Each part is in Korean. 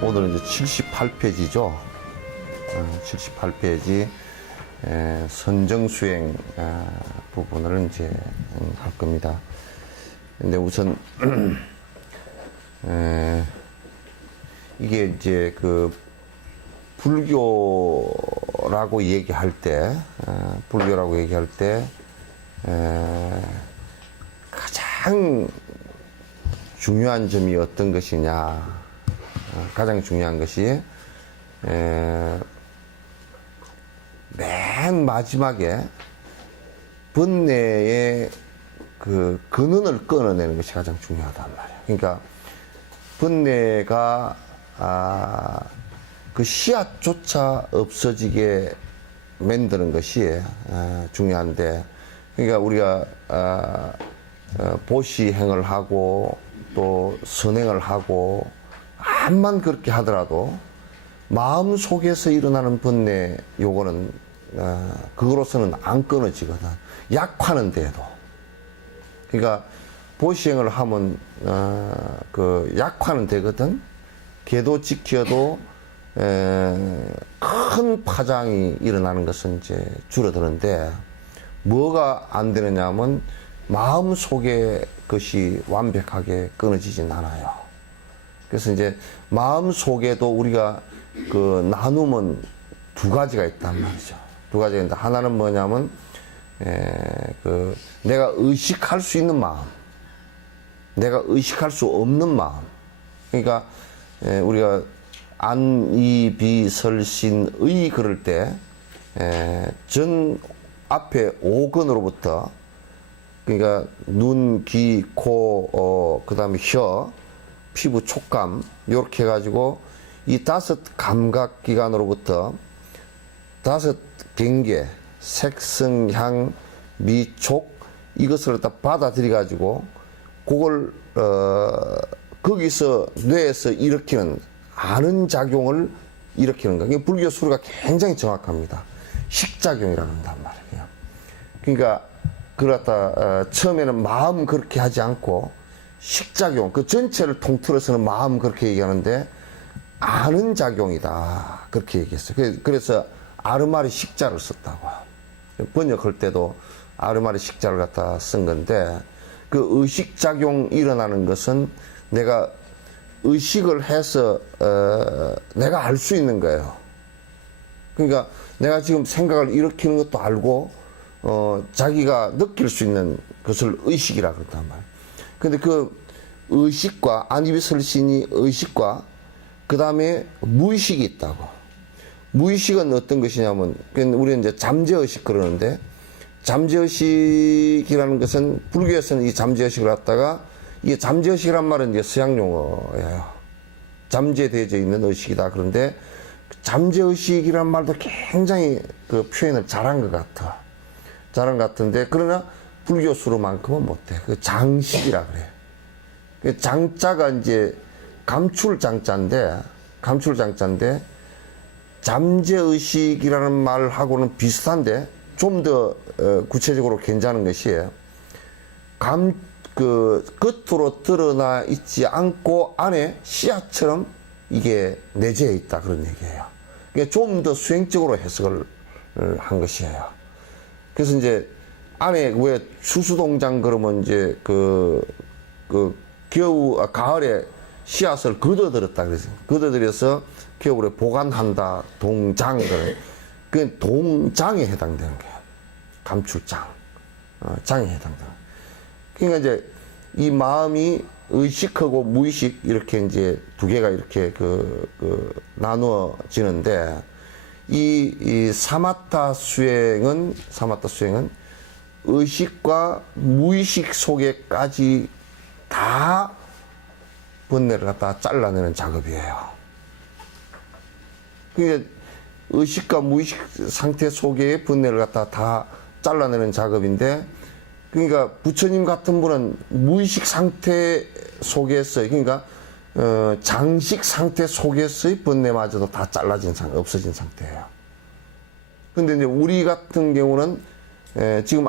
오늘은 이제 78페이지죠. 78페이지 선정수행 부분을 이제 할 겁니다. 근데 우선 이게 이제 그 불교라고 얘기할 때 가장 중요한 점이 어떤 것이냐. 가장 중요한 것이 맨 마지막에 번뇌의 그 근원을 끊어내는 것이 가장 중요하단 말이에요. 그러니까 번뇌가 그 씨앗조차 없어지게 만드는 것이 중요한데, 그러니까 우리가 보시행을 하고 또 선행을 하고 암만 그렇게 하더라도 마음 속에서 일어나는 번뇌 요거는 그거로서는 안 끊어지거든. 약화는 돼도. 그러니까 보시행을 하면 그 약화는 되거든. 걔도 지켜도 큰 파장이 일어나는 것은 이제 줄어드는데, 뭐가 안 되느냐 하면 마음 속에 것이 완벽하게 끊어지진 않아요. 그래서 이제 마음 속에도 우리가 그 나누면 두 가지가 있단 말이죠. 두 가지가 있는데, 하나는 뭐냐면 그 내가 의식할 수 있는 마음, 내가 의식할 수 없는 마음. 그러니까 우리가 안이비설신의 그럴 때 전 앞에 오근으로부터, 그러니까 눈, 귀, 코, 그 다음에 혀, 피부, 촉감, 요렇게 해가지고 이 5 감각기관으로부터 5 경계, 색성, 향, 미, 촉, 이것을 다 받아들여가지고 그걸 거기서 뇌에서 일으키는 아는 작용을 일으키는 거예요. 불교 수료가 굉장히 정확합니다. 식작용이라고 한단 말이에요. 그러니까 그걸 갖다 처음에는 마음 그렇게 하지 않고 식작용, 그 전체를 통틀어서는 마음 그렇게 얘기하는데 아는 작용이다, 그렇게 얘기했어요. 그래서 아르마리 식자를 썼다고. 번역할 때도 아르마리 식자를 갖다 쓴 건데, 그 의식작용 일어나는 것은 내가 의식을 해서 내가 알 수 있는 거예요. 그러니까 내가 지금 생각을 일으키는 것도 알고 자기가 느낄 수 있는 것을 의식이라 그런단 말이에요. 근데 그 의식과, 안이비설신이 의식과 그 다음에 무의식이 있다고. 무의식은 어떤 것이냐면, 우리는 이제 잠재의식 그러는데, 잠재의식이라는 것은 불교에서는 이 잠재의식을 갖다가, 이게 잠재의식이란 말은 이제 서양 용어예요. 잠재되어져 있는 의식이다. 그런데 잠재의식이란 말도 굉장히 그 표현을 잘한 것 같아. 잘한 것 같은데, 그러나 불교수로만큼은 못해. 그 장식이라 그래. 그 장자가 이제 감출장자인데, 잠재의식이라는 말하고는 비슷한데 좀 더 구체적으로 괜찮은 것이, 겉으로 드러나 있지 않고 안에 씨앗처럼 이게 내재해 있다, 그런 얘기예요. 그러니까 좀 더 수행적으로 해석을 한 것이에요. 그래서 이제 안에 왜 추수동장 그러면 이제 가을에 씨앗을 걷어들였다 그랬어요. 걷어들여서 겨울에 보관한다, 동장, 그 동장에 해당되는 거예요. 감출장, 장에 해당되는. 그러니까 이제 이 마음이 의식하고 무의식 이렇게 이제 두 개가 이렇게 나누어지는데, 이 사마타 수행은 의식과 무의식 속에까지 다 번뇌를 갖다 잘라내는 작업이에요. 그러니까 의식과 무의식 상태 속의 번뇌를 갖다 다 잘라내는 작업인데, 그러니까 부처님 같은 분은 무의식 상태 속에서, 그러니까 장식 상태 속에서의 번뇌마저도 다 잘라진 상태, 없어진 상태예요. 근데 이제 우리 같은 경우는 지금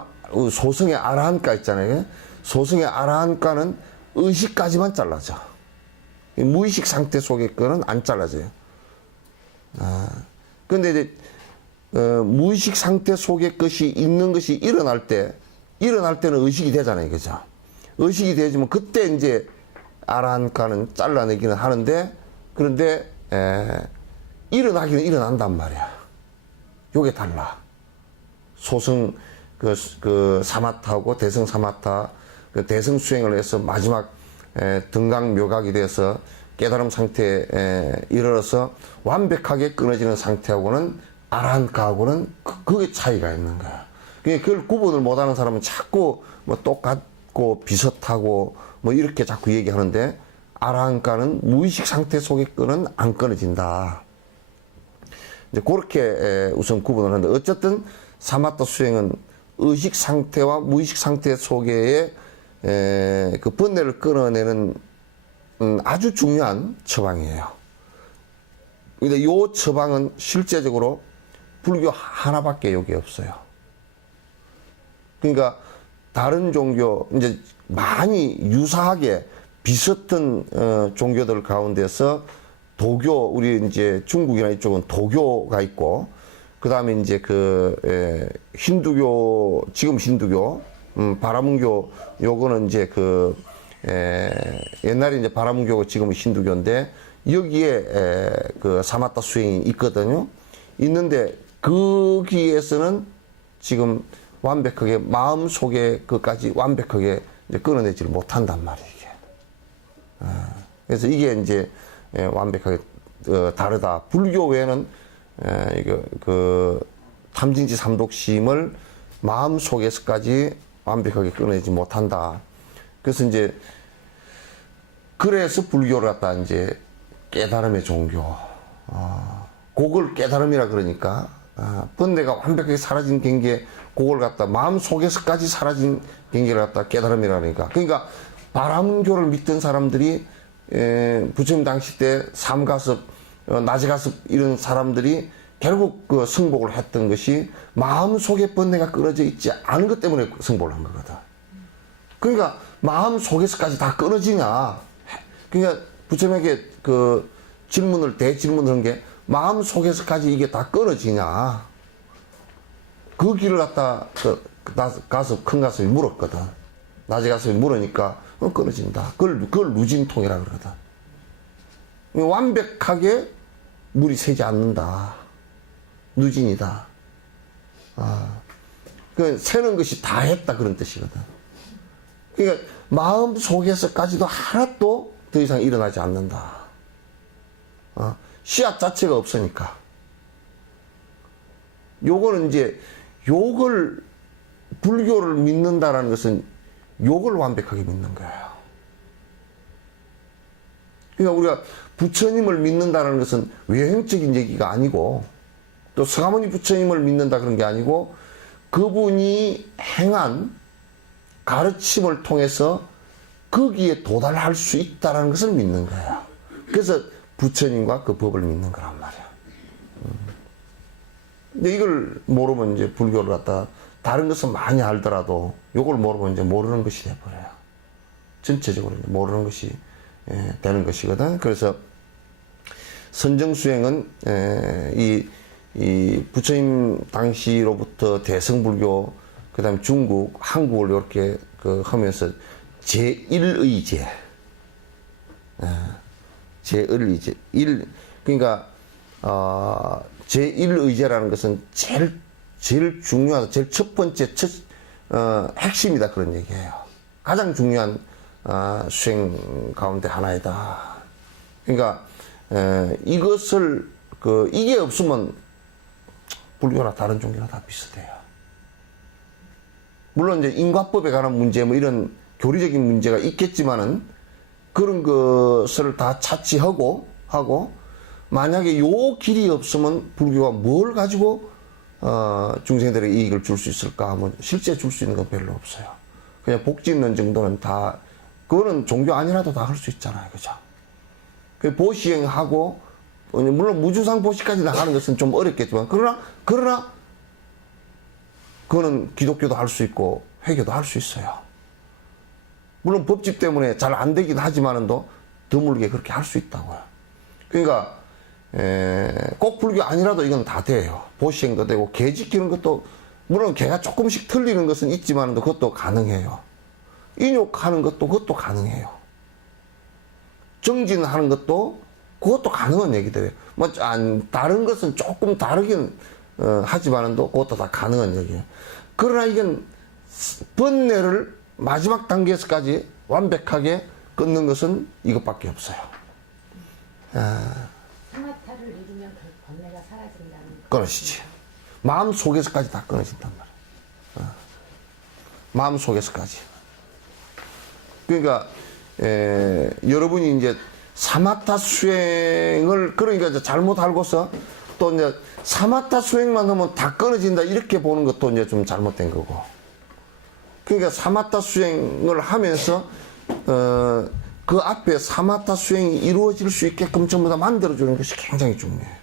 소승의 아라한가 있잖아요. 소승의 아라한가는 의식까지만 잘라져. 무의식 상태 속의 거는 안 잘라져요. 근데 이제 무의식 상태 속의 것이 있는 것이 일어날 때는 의식이 되잖아요, 그죠? 의식이 되지만 그때 이제 아라한카는 잘라내기는 하는데, 그런데 일어나기는 일어난단 말이야. 요게 달라. 소승 그 사마타하고 대승 사마타, 그 대승 수행을 해서 마지막 등강 묘각이 돼서 깨달음 상태에 이르러서 완벽하게 끊어지는 상태하고는 아라한카하고는 그게 차이가 있는 거야. 그걸 구분을 못하는 사람은 자꾸 뭐 똑같고 비슷하고 뭐 이렇게 자꾸 얘기하는데, 아라한카는 무의식 상태 속의 끈은 안 끊어진다. 이제 그렇게 우선 구분을 하는데, 어쨌든 사마타 수행은 의식 상태와 무의식 상태 속에의 그 번뇌를 끊어내는 아주 중요한 처방이에요. 근데 이 처방은 실제적으로 불교 하나밖에 여기 없어요. 그러니까 다른 종교, 이제 많이 유사하게 비슷한 종교들 가운데서 도교, 우리 이제 중국이나 이쪽은 도교가 있고, 그 다음에 이제 힌두교, 지금 힌두교, 바라문교, 요거는 이제 옛날에 이제 바라문교고 지금은 힌두교인데, 여기에 그 사마타 수행이 있거든요. 있는데, 거기에서는 지금 완벽하게 마음 속에 그까지 완벽하게 이제 끊어내지를 못한단 말이에요, 이게. 그래서 이게 이제 완벽하게 다르다. 불교 외에는 탐진치 삼독심을 마음 속에서까지 완벽하게 끊어내지 못한다. 그래서 이제 그래서 불교를 갖다 이제 깨달음의 종교. 그걸 깨달음이라 그러니까 번뇌가 완벽하게 사라진 경계, 그걸 갖다 마음 속에서까지 사라진 경계를 갖다 깨달음이라니까. 그러니까 바라문교를 믿던 사람들이 부처님 당시 때 삼가섭, 나지가섭 이런 사람들이 결국 그 승복을 했던 것이 마음 속에 번뇌가 끊어져 있지 않은 것 때문에 승복을 한 거거든. 그러니까 마음 속에서까지 다 끊어지냐. 그러니까 부처님에게 그 대질문을 한 게 마음 속에서까지 이게 다 끊어지냐. 그 길을 갖다 큰 가섭이 물었거든. 나지가섭이 물으니까 끊어진다. 그걸 누진통이라 그러거든. 완벽하게 물이 새지 않는다. 누진이다. 그 새는 것이 다 했다 그런 뜻이거든. 그러니까 마음 속에서까지도 하나도 더 이상 일어나지 않는다. 씨앗 자체가 없으니까. 요거는 이제 요걸 불교를 믿는다라는 것은 요걸 완벽하게 믿는 거예요. 그러니까 우리가 부처님을 믿는다는 것은 외형적인 얘기가 아니고, 또 서가모니 부처님을 믿는다 그런 게 아니고, 그분이 행한 가르침을 통해서 거기에 도달할 수 있다는 것을 믿는 거예요. 그래서 부처님과 그 법을 믿는 거란 말이야. 근데 이걸 모르면 이제 불교를 갖다 다른 것은 많이 알더라도 요걸 모르면 이제 모르는 것이 돼버려요. 전체적으로 이제 모르는 것이 되는 것이거든. 그래서 선정수행은 이 부처님 당시로부터 대승불교, 그 다음에 중국, 한국을 이렇게 하면서 제1의제, 제1의제, 그러니까 제1의제라는 것은 제일 중요하다, 제일 첫 번째, 핵심이다 그런 얘기예요. 가장 중요한 수행 가운데 하나이다. 그러니까 이것을 이게 없으면 불교나 다른 종교나 다 비슷해요. 물론 이제 인과법에 관한 문제 뭐 이런 교리적인 문제가 있겠지만은 그런 것을 다 차치하고 만약에 요 길이 없으면 불교가 뭘 가지고 중생들에게 이익을 줄 수 있을까 하면 실제 줄 수 있는 건 별로 없어요. 그냥 복지 있는 정도는 다, 그거는 종교 아니라도 다 할 수 있잖아요. 그죠? 그 보시행하고, 물론 무주상 보시까지 나가는 것은 좀 어렵겠지만, 그러나, 그거는 기독교도 할 수 있고, 회교도 할 수 있어요. 물론 법집 때문에 잘 안 되긴 하지만은도, 드물게 그렇게 할 수 있다고요. 그러니까 꼭 불교 아니라도 이건 다 돼요. 보시행도 되고 개 지키는 것도 물론 개가 조금씩 틀리는 것은 있지만 그것도 가능해요. 인욕하는 것도 그것도 가능해요. 정진하는 것도 그것도 가능한 얘기들이에요. 뭐 다른 것은 조금 다르긴 하지만도 그것도 다 가능한 얘기예요. 그러나 이건 번뇌를 마지막 단계에서까지 완벽하게 끊는 것은 이것밖에 없어요. 사마타를 이루면 그 번뇌가 사라진다는 끊어지지. 마음 속에서까지 다 끊어진단 말이에요. 마음 속에서까지. 그러니까 여러분이 이제 사마타 수행을 그러니까 이제 잘못 알고서 또 이제 사마타 수행만 하면 다 끊어진다 이렇게 보는 것도 이제 좀 잘못된 거고. 그러니까 사마타 수행을 하면서 그 앞에 사마타 수행이 이루어질 수 있게끔 전부 다 만들어주는 것이 굉장히 중요해요.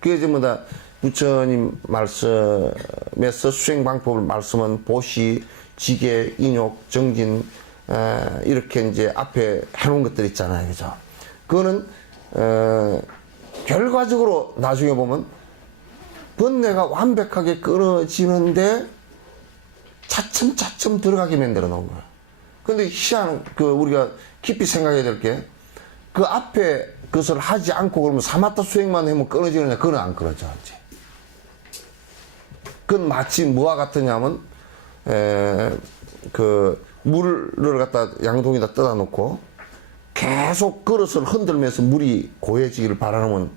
그게 전부 다 부처님 말씀에서 수행 방법을 말씀은 보시, 지계, 인욕, 정진 이렇게 이제 앞에 해놓은 것들 있잖아요, 그죠? 그거는 결과적으로 나중에 보면 번뇌가 완벽하게 끊어지는데 차츰차츰 들어가게 만들어 놓은 거예요. 근데 희한한, 우리가 깊이 생각해야 될 게, 그 앞에 그것을 하지 않고 그러면 사마타 수행만 하면 끊어지느냐? 그건 안 끊어져, 이제. 그건 마치 뭐와 같으냐면, 물을 갖다 양동이다 떠다 놓고, 계속 그릇을 흔들면서 물이 고여지기를 바라면,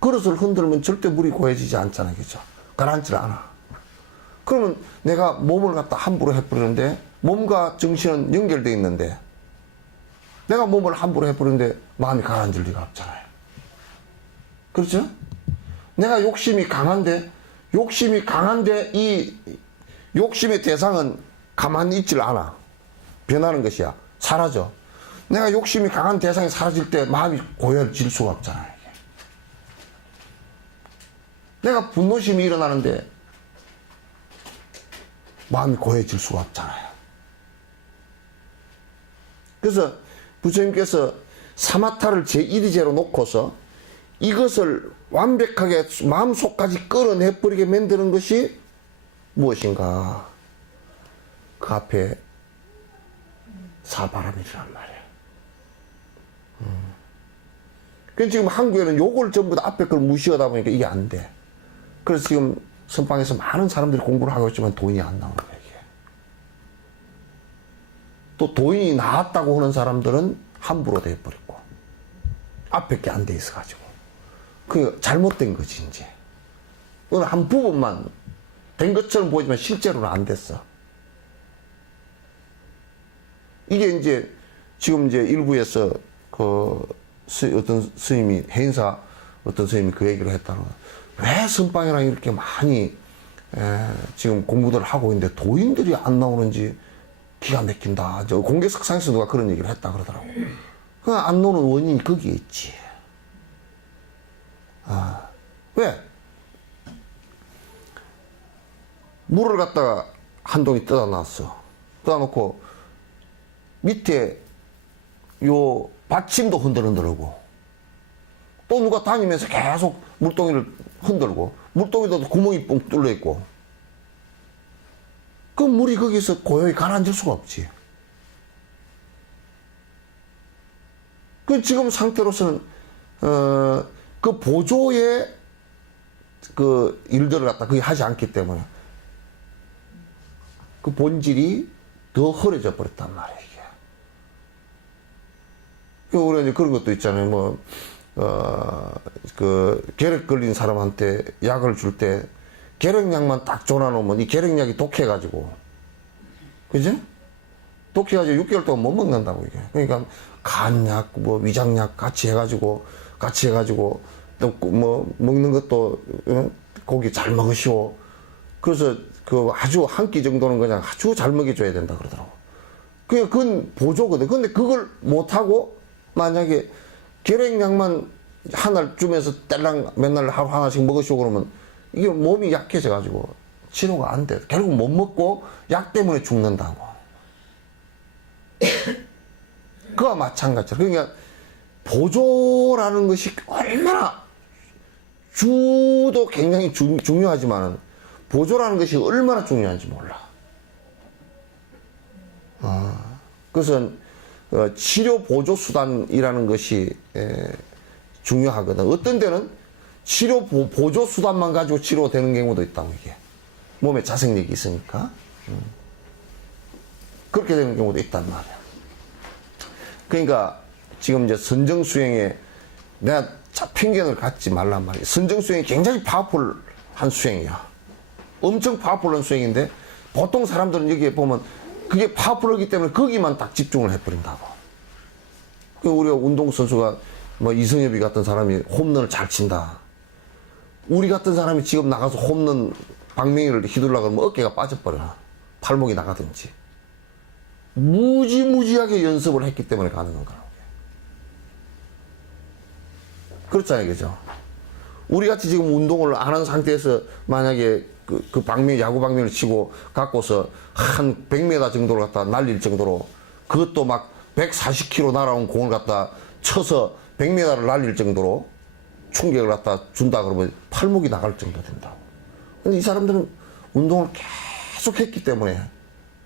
그릇을 흔들면 절대 물이 고여지지 않잖아요, 그죠? 가라앉질 않아. 그러면 내가 몸을 갖다 함부로 해버리는데 몸과 정신은 연결되어 있는데 내가 몸을 함부로 해버리는데 마음이 가라앉을 리가 없잖아요. 그렇죠? 내가 욕심이 강한데 이 욕심의 대상은 가만히 있질 않아. 변하는 것이야. 사라져. 내가 욕심이 강한 대상이 사라질 때 마음이 고여질 수가 없잖아요. 이게. 내가 분노심이 일어나는데 마음이 고여질 수가 없잖아요. 그래서 부처님께서 사마타를 제1위제로 놓고서 이것을 완벽하게 마음속까지 끌어내버리게 만드는 것이 무엇인가? 그 앞에 사바람이란 말이에요. 그래서 지금 한국에는 요걸 전부 다 앞에 걸 무시하다 보니까 이게 안 돼. 그래서 지금 선방에서 많은 사람들이 공부를 하고 있지만 돈이 안 나오는 거예요. 이게. 또 돈이 나왔다고 하는 사람들은 함부로 돼버렸고 앞에 게 안 돼 있어가지고 그 잘못된 거지 이제. 오늘 한 부분만 된 것처럼 보이지만 실제로는 안 됐어. 이게 이제 지금 이제 일부에서 어떤 스님이 해인사 어떤 스님이 그 얘기를 했다는 거야. 왜 선방이랑 이렇게 많이 지금 공부들을 하고 있는데 도인들이 안 나오는지 기가 막힌다. 저 공개석상에서 누가 그런 얘기를 했다 그러더라고. 그 안 나오는 원인이 거기에 있지. 왜? 물을 갖다가 한 동이 떠다 놨어. 떠다 놓고 밑에 요 받침도 흔들흔들하고 또 누가 다니면서 계속 물동이를 흔들고 물동이도 구멍이 뻥 뚫려 있고 그 물이 거기서 고요히 가라앉을 수가 없지. 그 지금 상태로서는 그 보조의 그 일들을 갖다 거의 하지 않기 때문에 그 본질이 더 흐려져 버렸단 말이에요. 이게. 우리가 이제 그런 것도 있잖아요. 결핵 걸린 사람한테 약을 줄 때 결핵약만 딱 줘놔놓으면 이 결핵약이 독해가지고, 그지? 독해가지고 6개월 동안 못 먹는다고, 이게. 그러니까 간약, 위장약 같이 해가지고, 또 먹는 것도, 고기 잘 먹으시오. 그래서 아주 한 끼 정도는 그냥 아주 잘 먹여줘야 된다 그러더라고. 그건 보조거든. 근데 그걸 못하고, 만약에 결핵약만 하나를 주면서 뗄랑 맨날 하루 하나씩 먹으시고 그러면 이게 몸이 약해져가지고 치료가 안 돼. 결국 못 먹고 약 때문에 죽는다고. 그와 마찬가지로. 그러니까 보조라는 것이 얼마나 주도 굉장히 중요하지만 보조라는 것이 얼마나 중요한지 몰라. 그래서 치료 보조 수단이라는 것이 중요하거든. 어떤 데는 치료 보조 수단만 가지고 치료되는 경우도 있다고 이게. 몸에 자생력이 있으니까. 그렇게 되는 경우도 있단 말이야. 그러니까 지금 이제 선정수행에 내가 편견을 갖지 말란 말이야. 선정수행이 굉장히 파워풀한 수행이야. 엄청 파워풀한 수행인데 보통 사람들은 여기에 보면 그게 파워풀하기 때문에 거기만 딱 집중을 해버린다고. 우리가 운동선수가 뭐 이성엽이 같은 사람이 홈런을 잘 친다. 우리 같은 사람이 지금 나가서 홈런 방망이를 휘둘러고 하면 어깨가 빠져버려. 팔목이 나가든지. 무지무지하게 연습을 했기 때문에 가능한 거라고. 그렇잖아요, 그죠? 우리 같이 지금 운동을 안 한 상태에서 만약에 그 방망이, 야구 방망이를 치고 갖고서 한 100m 정도를 갖다 날릴 정도로 그것도 막 140km 날아온 공을 갖다 쳐서 100m를 날릴 정도로 충격을 갖다 준다 그러면 팔목이 나갈 정도 된다고. 근데 이 사람들은 운동을 계속 했기 때문에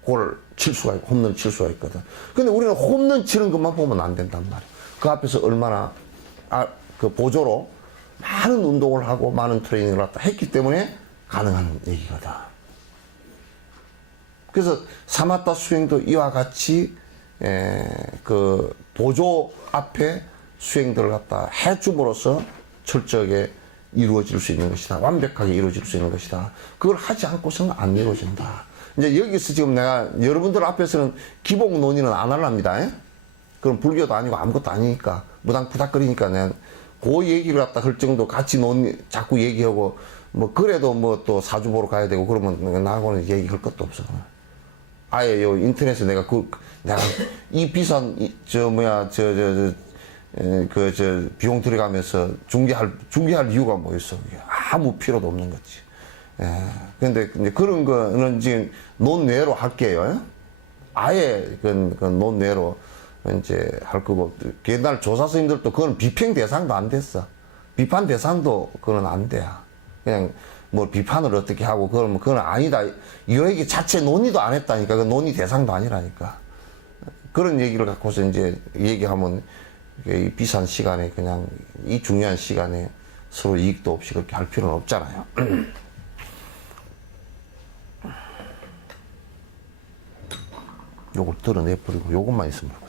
골을 칠 수가 있고 홈런 칠 수가 있거든. 근데 우리는 홈런 치는 것만 보면 안 된단 말이야. 그 앞에서 얼마나 그 보조로 많은 운동을 하고 많은 트레이닝을 갖다 했기 때문에 가능한 얘기거든. 그래서 사마타 수행도 이와 같이 그 보조 앞에 수행들을 갖다 해줌으로써 철저하게 이루어질 수 있는 것이다. 완벽하게 이루어질 수 있는 것이다. 그걸 하지 않고서는 안 이루어진다. 이제 여기서 지금 내가 여러분들 앞에서는 기복 논의는 안 하랍니다. 그럼 불교도 아니고 아무것도 아니니까 무당푸닥거리니까 내가 그 얘기를 갖다 할 정도 같이 자꾸 얘기하고 뭐 그래도 뭐 또 사주 보러 가야 되고 그러면 나하고는 얘기할 것도 없어. 아예 요 인터넷에 내가 이 비싼 비용 들어가면서 중개할 이유가 뭐 있어. 아무 필요도 없는 거지. 근데 이제 그런 거는 지금 논외로 할게요. 아예 그건 논외로 이제 할 거고, 옛날 조사 스님들도 그건 비평 대상도 안 됐어. 비판 대상도 그건 안 돼. 그냥 뭐 비판을 어떻게 하고 그건 아니다. 이 얘기 자체 논의도 안 했다니까. 그 논의 대상도 아니라니까. 그런 얘기를 갖고서 이제 얘기하면 이 비싼 시간에 그냥 이 중요한 시간에 서로 이익도 없이 그렇게 할 필요는 없잖아요. 요걸 덜어내버리고 요것만 있으면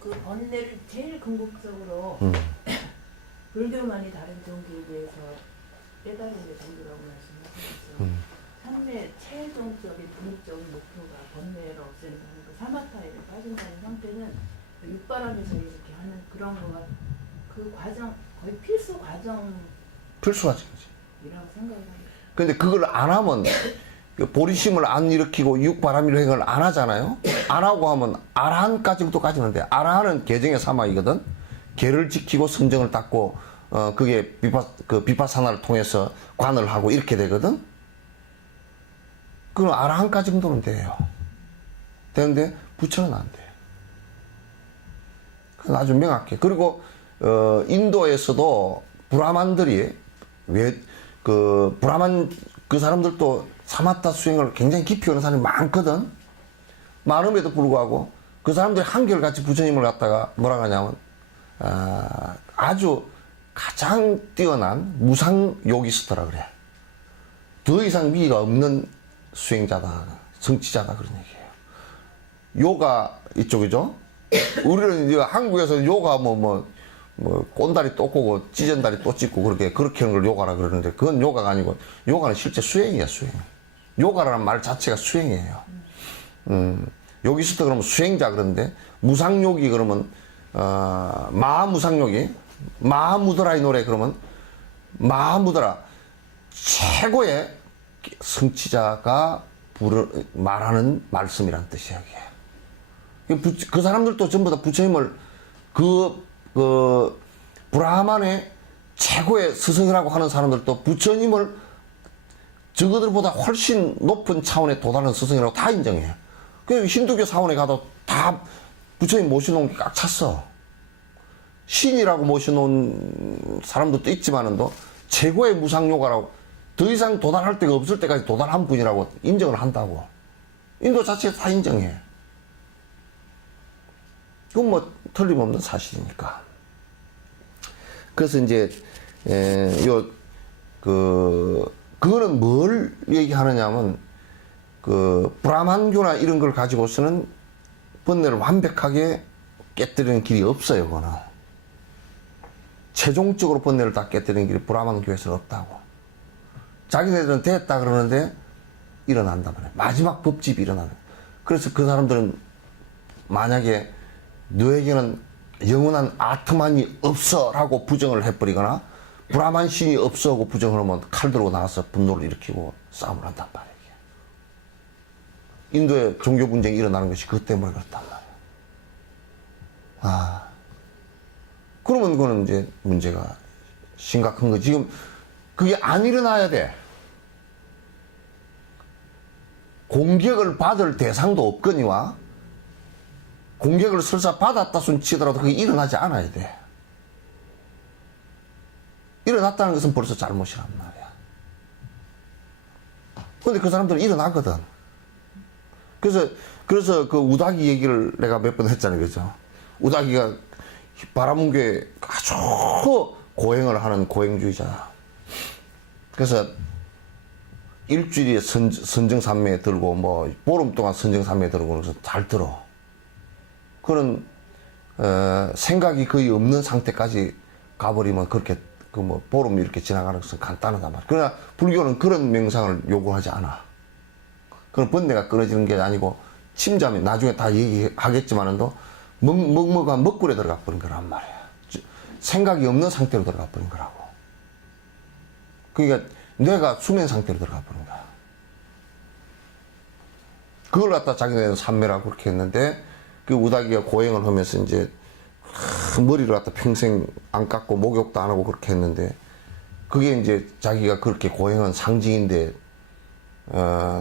그 번뇌를 제일 궁극적으로 불교만이 다른 종교에 비해서 깨달은 게 종교라고 말씀하셨죠. 삶의 최종적인 독립적인 목표가 번뇌를 없앤다는 그 사마타에 빠진다는 형태는 육바람에서 이렇게 하는 그런 거가 그 과정 거의 필수 과정이라고 필수하지. 생각합니다. 근데 그걸 안 하면 보리심을 안 일으키고 육바람일행을 안 하잖아요. 안 하고 하면 아라한까지도 가지는데 아라한은 계정의 사막이거든. 계를 지키고 선정을 닦고 그게 비파사나를 통해서 관을 하고 이렇게 되거든. 그럼 아라한까지 정도는 돼요. 되는데 부처는 안 돼요. 그건 아주 명확해. 그리고 인도에서도 브라만들이 브라만 그 사람들도 사마타 수행을 굉장히 깊이 하는 사람이 많거든. 많음에도 불구하고 그 사람들이 한결같이 부처님을 갖다가 뭐라 하냐면 아주 가장 뛰어난 무상 요기스트라 그래. 더 이상 위가 없는 수행자다, 성취자다 그런 얘기예요. 요가 이쪽이죠. 우리는 이제 한국에서 요가 뭐 꼰다리 또 꼬고 찢은다리 또 찢고 그렇게 하는 걸 요가라 그러는데 그건 요가가 아니고 요가는 실제 수행이야, 수행. 요가라는 말 자체가 수행이에요. 요기스트 그러면 수행자 그런데 무상요기 그러면 마하무상요기 마하무드라 이 노래 그러면 마하무드라 최고의 성취자가 말하는 말씀이란 뜻이야. 이게. 그 사람들도 전부 다 부처님을 브라만의 최고의 스승이라고 하는 사람들도 부처님을 저거들보다 훨씬 높은 차원에 도달한 스승이라고 다 인정해요. 그 힌두교 사원에 가도 다 부처님 모셔놓은 게 꽉 찼어. 신이라고 모셔놓은 사람도 또 있지만은도 최고의 무상요가라고 더 이상 도달할 데가 없을 때까지 도달한 분이라고 인정을 한다고. 인도 자체가 다 인정해. 그건 뭐 틀림없는 사실이니까. 그래서 이제 그거는 뭘 얘기하느냐면 브라만교나 이런 걸 가지고서는 번뇌를 완벽하게 깨뜨리는 길이 없어요. 그거는 최종적으로 번뇌를 다 깨뜨리는 길이 브라만교에서는 없다고. 자기네들은 됐다 그러는데 일어난단 말이에요. 마지막 법집이 일어나는. 그래서 그 사람들은 만약에 너에게는 영원한 아트만이 없어라고 부정을 해버리거나 브라만 신이 없어하고 부정을 하면 칼 들고 나와서 분노를 일으키고 싸움을 한단 말이에요. 인도의 종교 분쟁이 일어나는 것이 그것 때문에 그렇단 말이에요. 그러면 그거는 이제 문제가 심각한 거. 지금 그게 안 일어나야 돼. 공격을 받을 대상도 없거니와 공격을 설사 받았다 손 치더라도 그게 일어나지 않아야 돼. 일어났다는 것은 벌써 잘못이란 말이야. 근데 그 사람들은 일어나거든. 그래서 그 우다기 얘기를 내가 몇 번 했잖아요. 그죠? 우다기가 바라문교에 아주 고행을 하는 고행주의자야. 그래서 일주일에 선정산매에 들고 뭐 보름 동안 선정산매에 들고 그래서 잘 들어. 그런 생각이 거의 없는 상태까지 가버리면 그렇게 그 뭐 보름 이렇게 지나가는 것은 간단하단 말이야. 그러나 불교는 그런 명상을 요구하지 않아. 그건 번뇌가 끊어지는 게 아니고 침잠이 나중에 다 얘기하겠지만은도 먹먹한 먹굴에 들어가 버린 거란 말이야. 생각이 없는 상태로 들어가 버린 거라고. 그러니까 뇌가 수면 상태로 들어가 버린 거야. 그걸 갖다 자기네는 산매라고 그렇게 했는데 그 우다기가 고행을 하면서 이제 머리를 갖다 평생 안 깎고 목욕도 안 하고 그렇게 했는데 그게 이제 자기가 그렇게 고행한 상징인데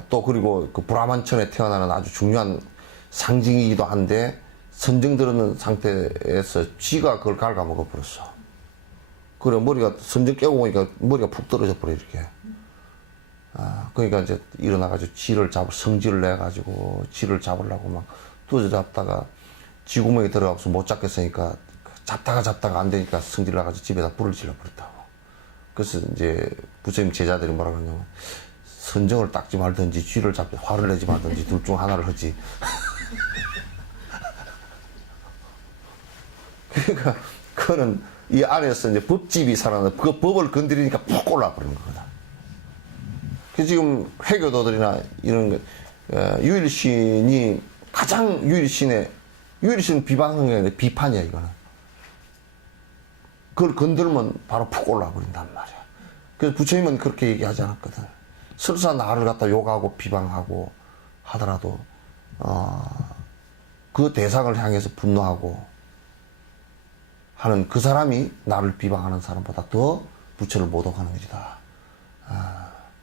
또 그리고 그 브라만천에 태어나는 아주 중요한 상징이기도 한데 선정 들었는 상태에서 쥐가 그걸 갉아먹어 버렸어. 그래 머리가 선정 깨고 보니까 머리가 푹 떨어져 버려 이렇게. 그러니까 이제 일어나가지고 쥐를 성질을 내가지고 쥐를 잡으려고 막 두저 잡다가 쥐구멍에 들어가서 못 잡겠으니까 잡다가 안 되니까 성질 나가지고 집에다 불을 질러 버렸다고. 그래서 이제 부처님 제자들이 뭐라 그러냐면 선정을 닦지 말든지 쥐를 잡지 화를 내지 말든지 둘 중 하나를 하지. 그러니까 그거는 이 안에서 이제 법집이 살아나서 그 법을 건드리니까 푹 올라버리는 거다. 그 지금 회교도들이나 이런 유일신이 가장 유일신 비방하는 게 아니라 비판이야 이거는. 그걸 건들면 바로 푹 올라버린단 말이야. 그래서 부처님은 그렇게 얘기하지 않았거든. 설사 나를 갖다 욕하고 비방하고 하더라도 그 대상을 향해서 분노하고 하는 그 사람이 나를 비방하는 사람보다 더 부처를 모독하는 것이다.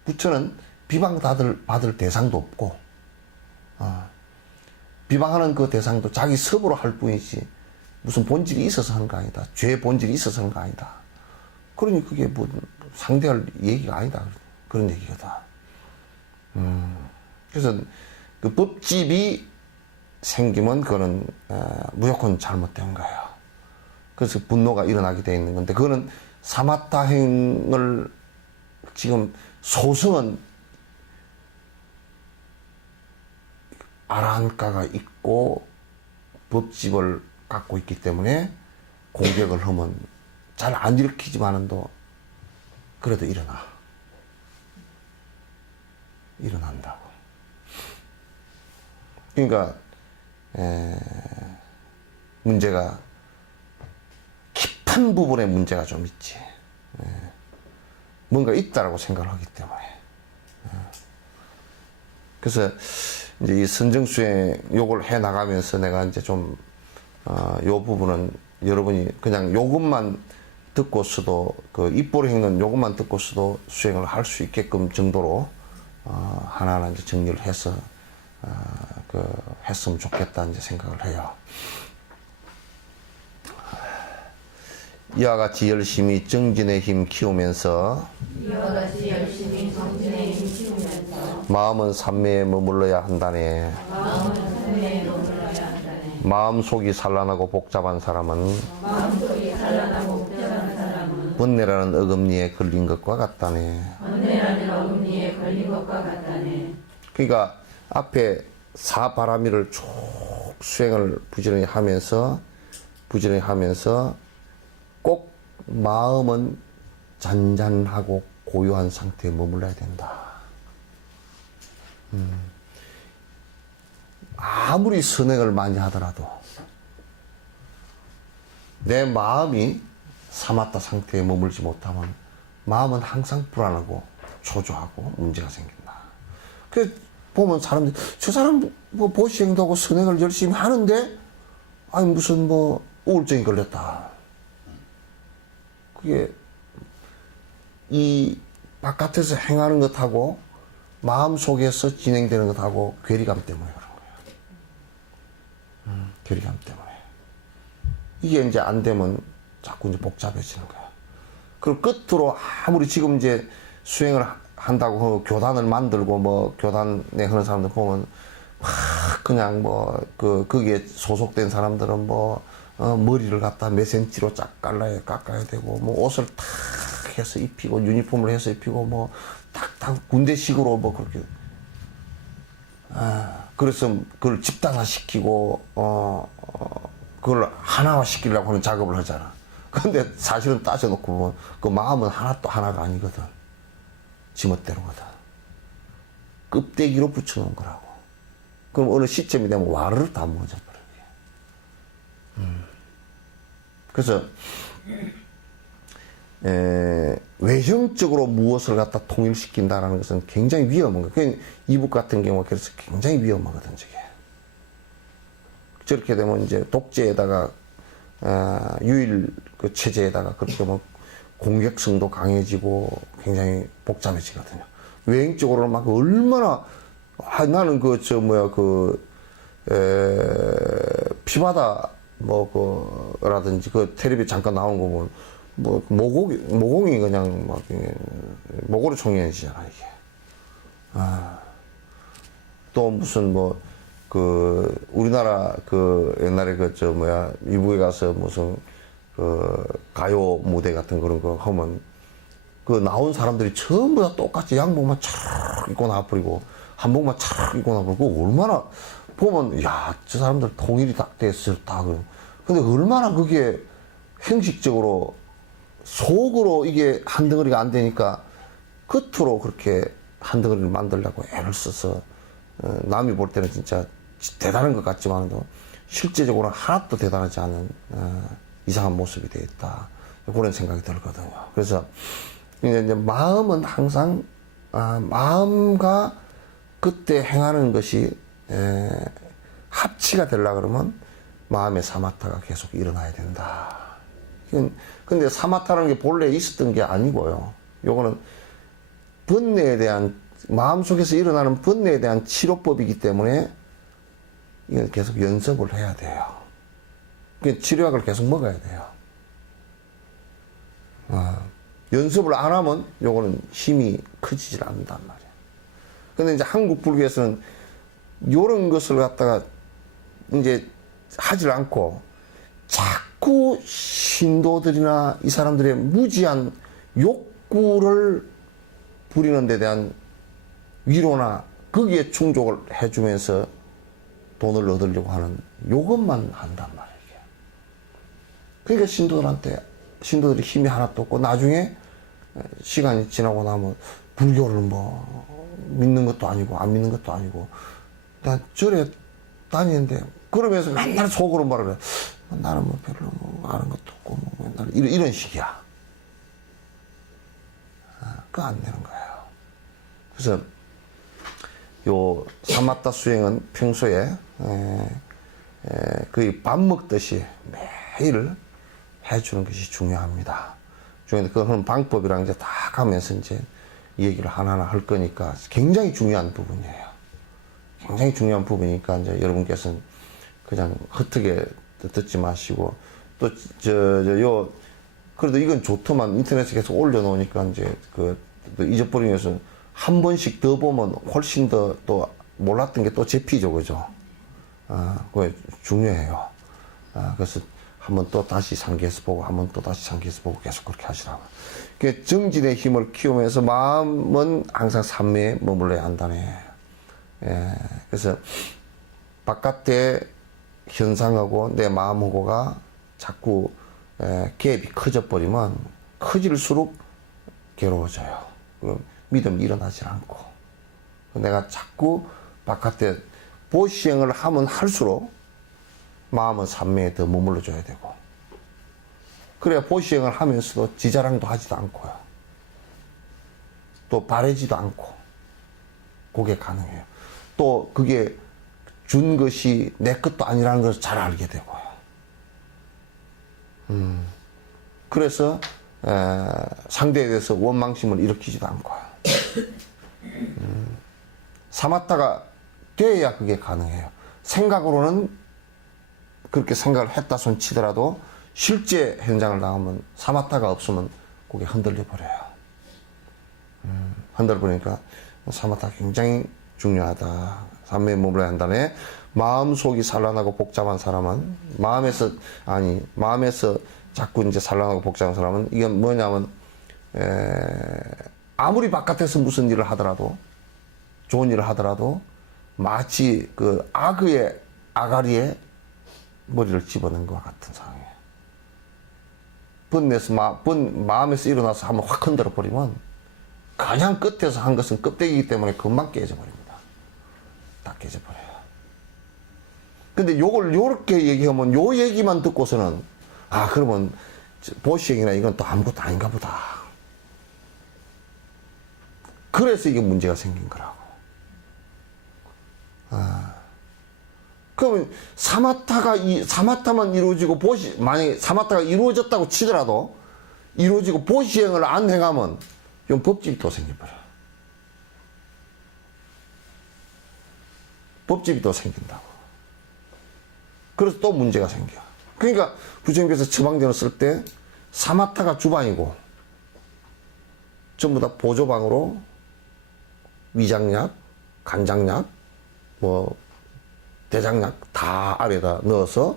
부처는 비방받을 대상도 없고 비방하는 그 대상도 자기 섭으로 할 뿐이지 무슨 본질이 있어서 하는 거 아니다. 죄의 본질이 있어서 하는 거 아니다. 그러니 그게 뭐 상대할 얘기가 아니다. 그런 얘기거든. 그래서 그 법집이 생기면 그거는 무조건 잘못된 거예요. 그래서 분노가 일어나게 돼 있는 건데 그거는 사마타행을 지금 소승은 아라한가가 있고 법집을 갖고 있기 때문에 공격을 하면 잘 안 일으키지만은도 그래도 일어난다고. 그러니까 문제가 깊은 부분에 문제가 좀 있지. 뭔가 있다라고 생각을 하기 때문에. 그래서 이제 이 선정수행 요걸 해 나가면서 내가 이제 좀 요 부분은 여러분이 그냥 요것만 듣고서도 그 입보로 행는 요것만 듣고서도 수행을 할 수 있게끔 정도로 하나하나 이제 정리를 해서 그 했으면 좋겠다 이제 생각을 해요. 이와 같이 열심히 정진의 힘 키우면서 마음은 삼매에 머물러야 한다네. 마음속이 산란하고 복잡한 사람은 번뇌라는 어금니에 걸린 것과 같다네. 그러니까 앞에 사바라미를 쭉 수행을 부지런히 하면서 꼭 마음은 잔잔하고 고요한 상태에 머물러야 된다. 아무리 선행을 많이 하더라도 내 마음이 사마타 상태에 머물지 못하면 마음은 항상 불안하고 초조하고 문제가 생긴다. 그래서 보면 사람들이 저 사람 뭐 보시행도 하고 선행을 열심히 하는데 아니 무슨 뭐 우울증이 걸렸다. 그게 이 바깥에서 행하는 것하고 마음 속에서 진행되는 것하고 괴리감 때문에 그런 거야. 괴리감 때문에. 이게 이제 안 되면 자꾸 이제 복잡해지는 거야. 그리고 끝으로 아무리 지금 이제 수행을 한다고 하고 교단을 만들고 뭐 교단에 하는 사람들 보면 막 그냥 뭐 거기에 소속된 사람들은 뭐 머리를 갖다 몇 센치로 깎아야 되고 뭐 옷을 탁 해서 입히고 유니폼을 해서 입히고 뭐 탁탁 군대식으로 뭐 그렇게 그래서 그걸 집단화시키고 그걸 하나화시키려고 하는 작업을 하잖아. 근데 사실은 따져놓고 보면 그 마음은 하나도 하나가 아니거든. 지멋대로거든. 껍데기로 붙여놓은 거라고. 그럼 어느 시점이 되면 와르르 다 무너져 버려. 그래서 외형적으로 무엇을 갖다 통일시킨다라는 것은 굉장히 위험한 거예요. 이북 같은 경우가 그래서 굉장히 위험하거든, 저게. 저렇게 되면 이제 독재에다가, 유일 그 체제에다가 그렇게 뭐 공격성도 강해지고 굉장히 복잡해지거든요. 외형적으로는 막 얼마나, 나는 피바다 라든지 텔레비 잠깐 나온 거 보면 모공이 그냥 막 모고리 총연이잖아 이게. 또 무슨 우리나라 옛날에 미국에 가서 무슨 가요 무대 같은 그런 거 하면 나온 사람들이 전부 다 똑같이 양복만 촥 입고 나와버리고 한복만 촥 입고 나와버리고 얼마나 보면 저 사람들 통일이 딱 됐었다. 근데 얼마나 그게 형식적으로 속으로 이게 한 덩어리가 안 되니까 겉으로 그렇게 한 덩어리를 만들려고 애를 써서 남이 볼 때는 진짜 대단한 것 같지만도 실제적으로 하나도 대단하지 않은 이상한 모습이 되어 있다. 그런 생각이 들거든요. 그래서 이제 마음은 항상 마음과 그때 행하는 것이 합치가 되려고 그러면 마음의 사마타가 계속 일어나야 된다. 근데 사마타라는 게 본래 있었던 게 아니고요. 요거는 번뇌에 대한, 마음속에서 일어나는 번뇌에 대한 치료법이기 때문에 이건 계속 연습을 해야 돼요. 치료약을 계속 먹어야 돼요. 연습을 안 하면 요거는 힘이 커지질 않는단 말이에요. 근데 이제 한국 불교에서는 요런 것을 갖다가 이제 하질 않고 자꾸 신도들이나 이 사람들의 무지한 욕구를 부리는 데 대한 위로나 거기에 충족을 해주면서 돈을 얻으려고 하는 요것만 한단 말이에요. 그러니까 신도들이 힘이 하나도 없고 나중에 시간이 지나고 나면 불교를 믿는 것도 아니고 안 믿는 것도 아니고 난 절에 다니는데 그러면서 맨날 속으로 말을 해. 나는 별로 아는 것도 없고 맨날 이런 식이야. 그거 안 되는 거예요. 그래서 요 사마타 수행은 평소에 거의 밥 먹듯이 매일 해주는 것이 중요합니다. 중요한데 그건 방법이랑 이제 다 가면서 이제 얘기를 하나하나 할 거니까 굉장히 중요한 부분이에요. 굉장히 중요한 부분이니까 이제 여러분께서는 그냥 흩게 듣지 마시고 또 그래도 이건 좋더만 인터넷에 계속 올려놓으니까 이제 또 잊어버리면서 한 번씩 더 보면 훨씬 더 또 몰랐던 게 또 접히죠, 그죠? 그게 중요해요. 그래서 한번 또 다시 상기해서 보고, 한번 또 다시 상기해서 보고 계속 그렇게 하시라고. 그 정진의 힘을 키우면서 마음은 항상 산매에 머물러야 한다네. 예, 그래서 바깥의 현상하고 내 마음하고가 자꾸 갭이 커져 버리면 커질수록 괴로워져요. 그럼 믿음이 일어나질 않고 내가 자꾸 바깥에 보시행을 하면 할수록 마음은 산매에 더 머물러 줘야 되고 그래야 보시행을 하면서도 지자랑도 하지도 않고요. 또 바래지도 않고 그게 가능해요. 또 그게 준 것이 내 것도 아니라는 것을 잘 알게 되고요. 그래서 상대에 대해서 원망심을 일으키지도 않고요. 사마타가 돼야 그게 가능해요. 생각으로는 그렇게 생각을 했다 손 치더라도 실제 현장을 나가면 사마타가 없으면 그게 흔들려 버려요. 흔들려 버리니까 사마타 굉장히 중요하다. 산매에 머물러야 한다네. 마음속이 산란하고 복잡한 사람은 마음에서 자꾸 이제 산란하고 복잡한 사람은 이건 뭐냐면 아무리 바깥에서 무슨 일을 하더라도 좋은 일을 하더라도 마치 그 악의 아가리에 머리를 집어넣은 것 같은 상황이에요. 마음에서 일어나서 한번 확 흔들어 버리면 가장 끝에서 한 것은 껍데기이기 때문에 금방 깨져버립니다. 다 깨져버려요. 근데 요걸 요렇게 얘기하면 요 얘기만 듣고서는 그러면 보시행이나 이건 또 아무것도 아닌가 보다. 그래서 이게 문제가 생긴 거라고. 그러면 사마타만 이루어지고 만약에 사마타가 이루어졌다고 치더라도 이루어지고 보시행을 안 행하면 이건 법집이 또 생겨버려. 법집이 또 생긴다고. 그래서 또 문제가 생겨. 그러니까 부처님께서 처방전을 쓸 때 사마타가 주방이고 전부 다 보조방으로 위장약, 간장약, 대장약 다 아래다 넣어서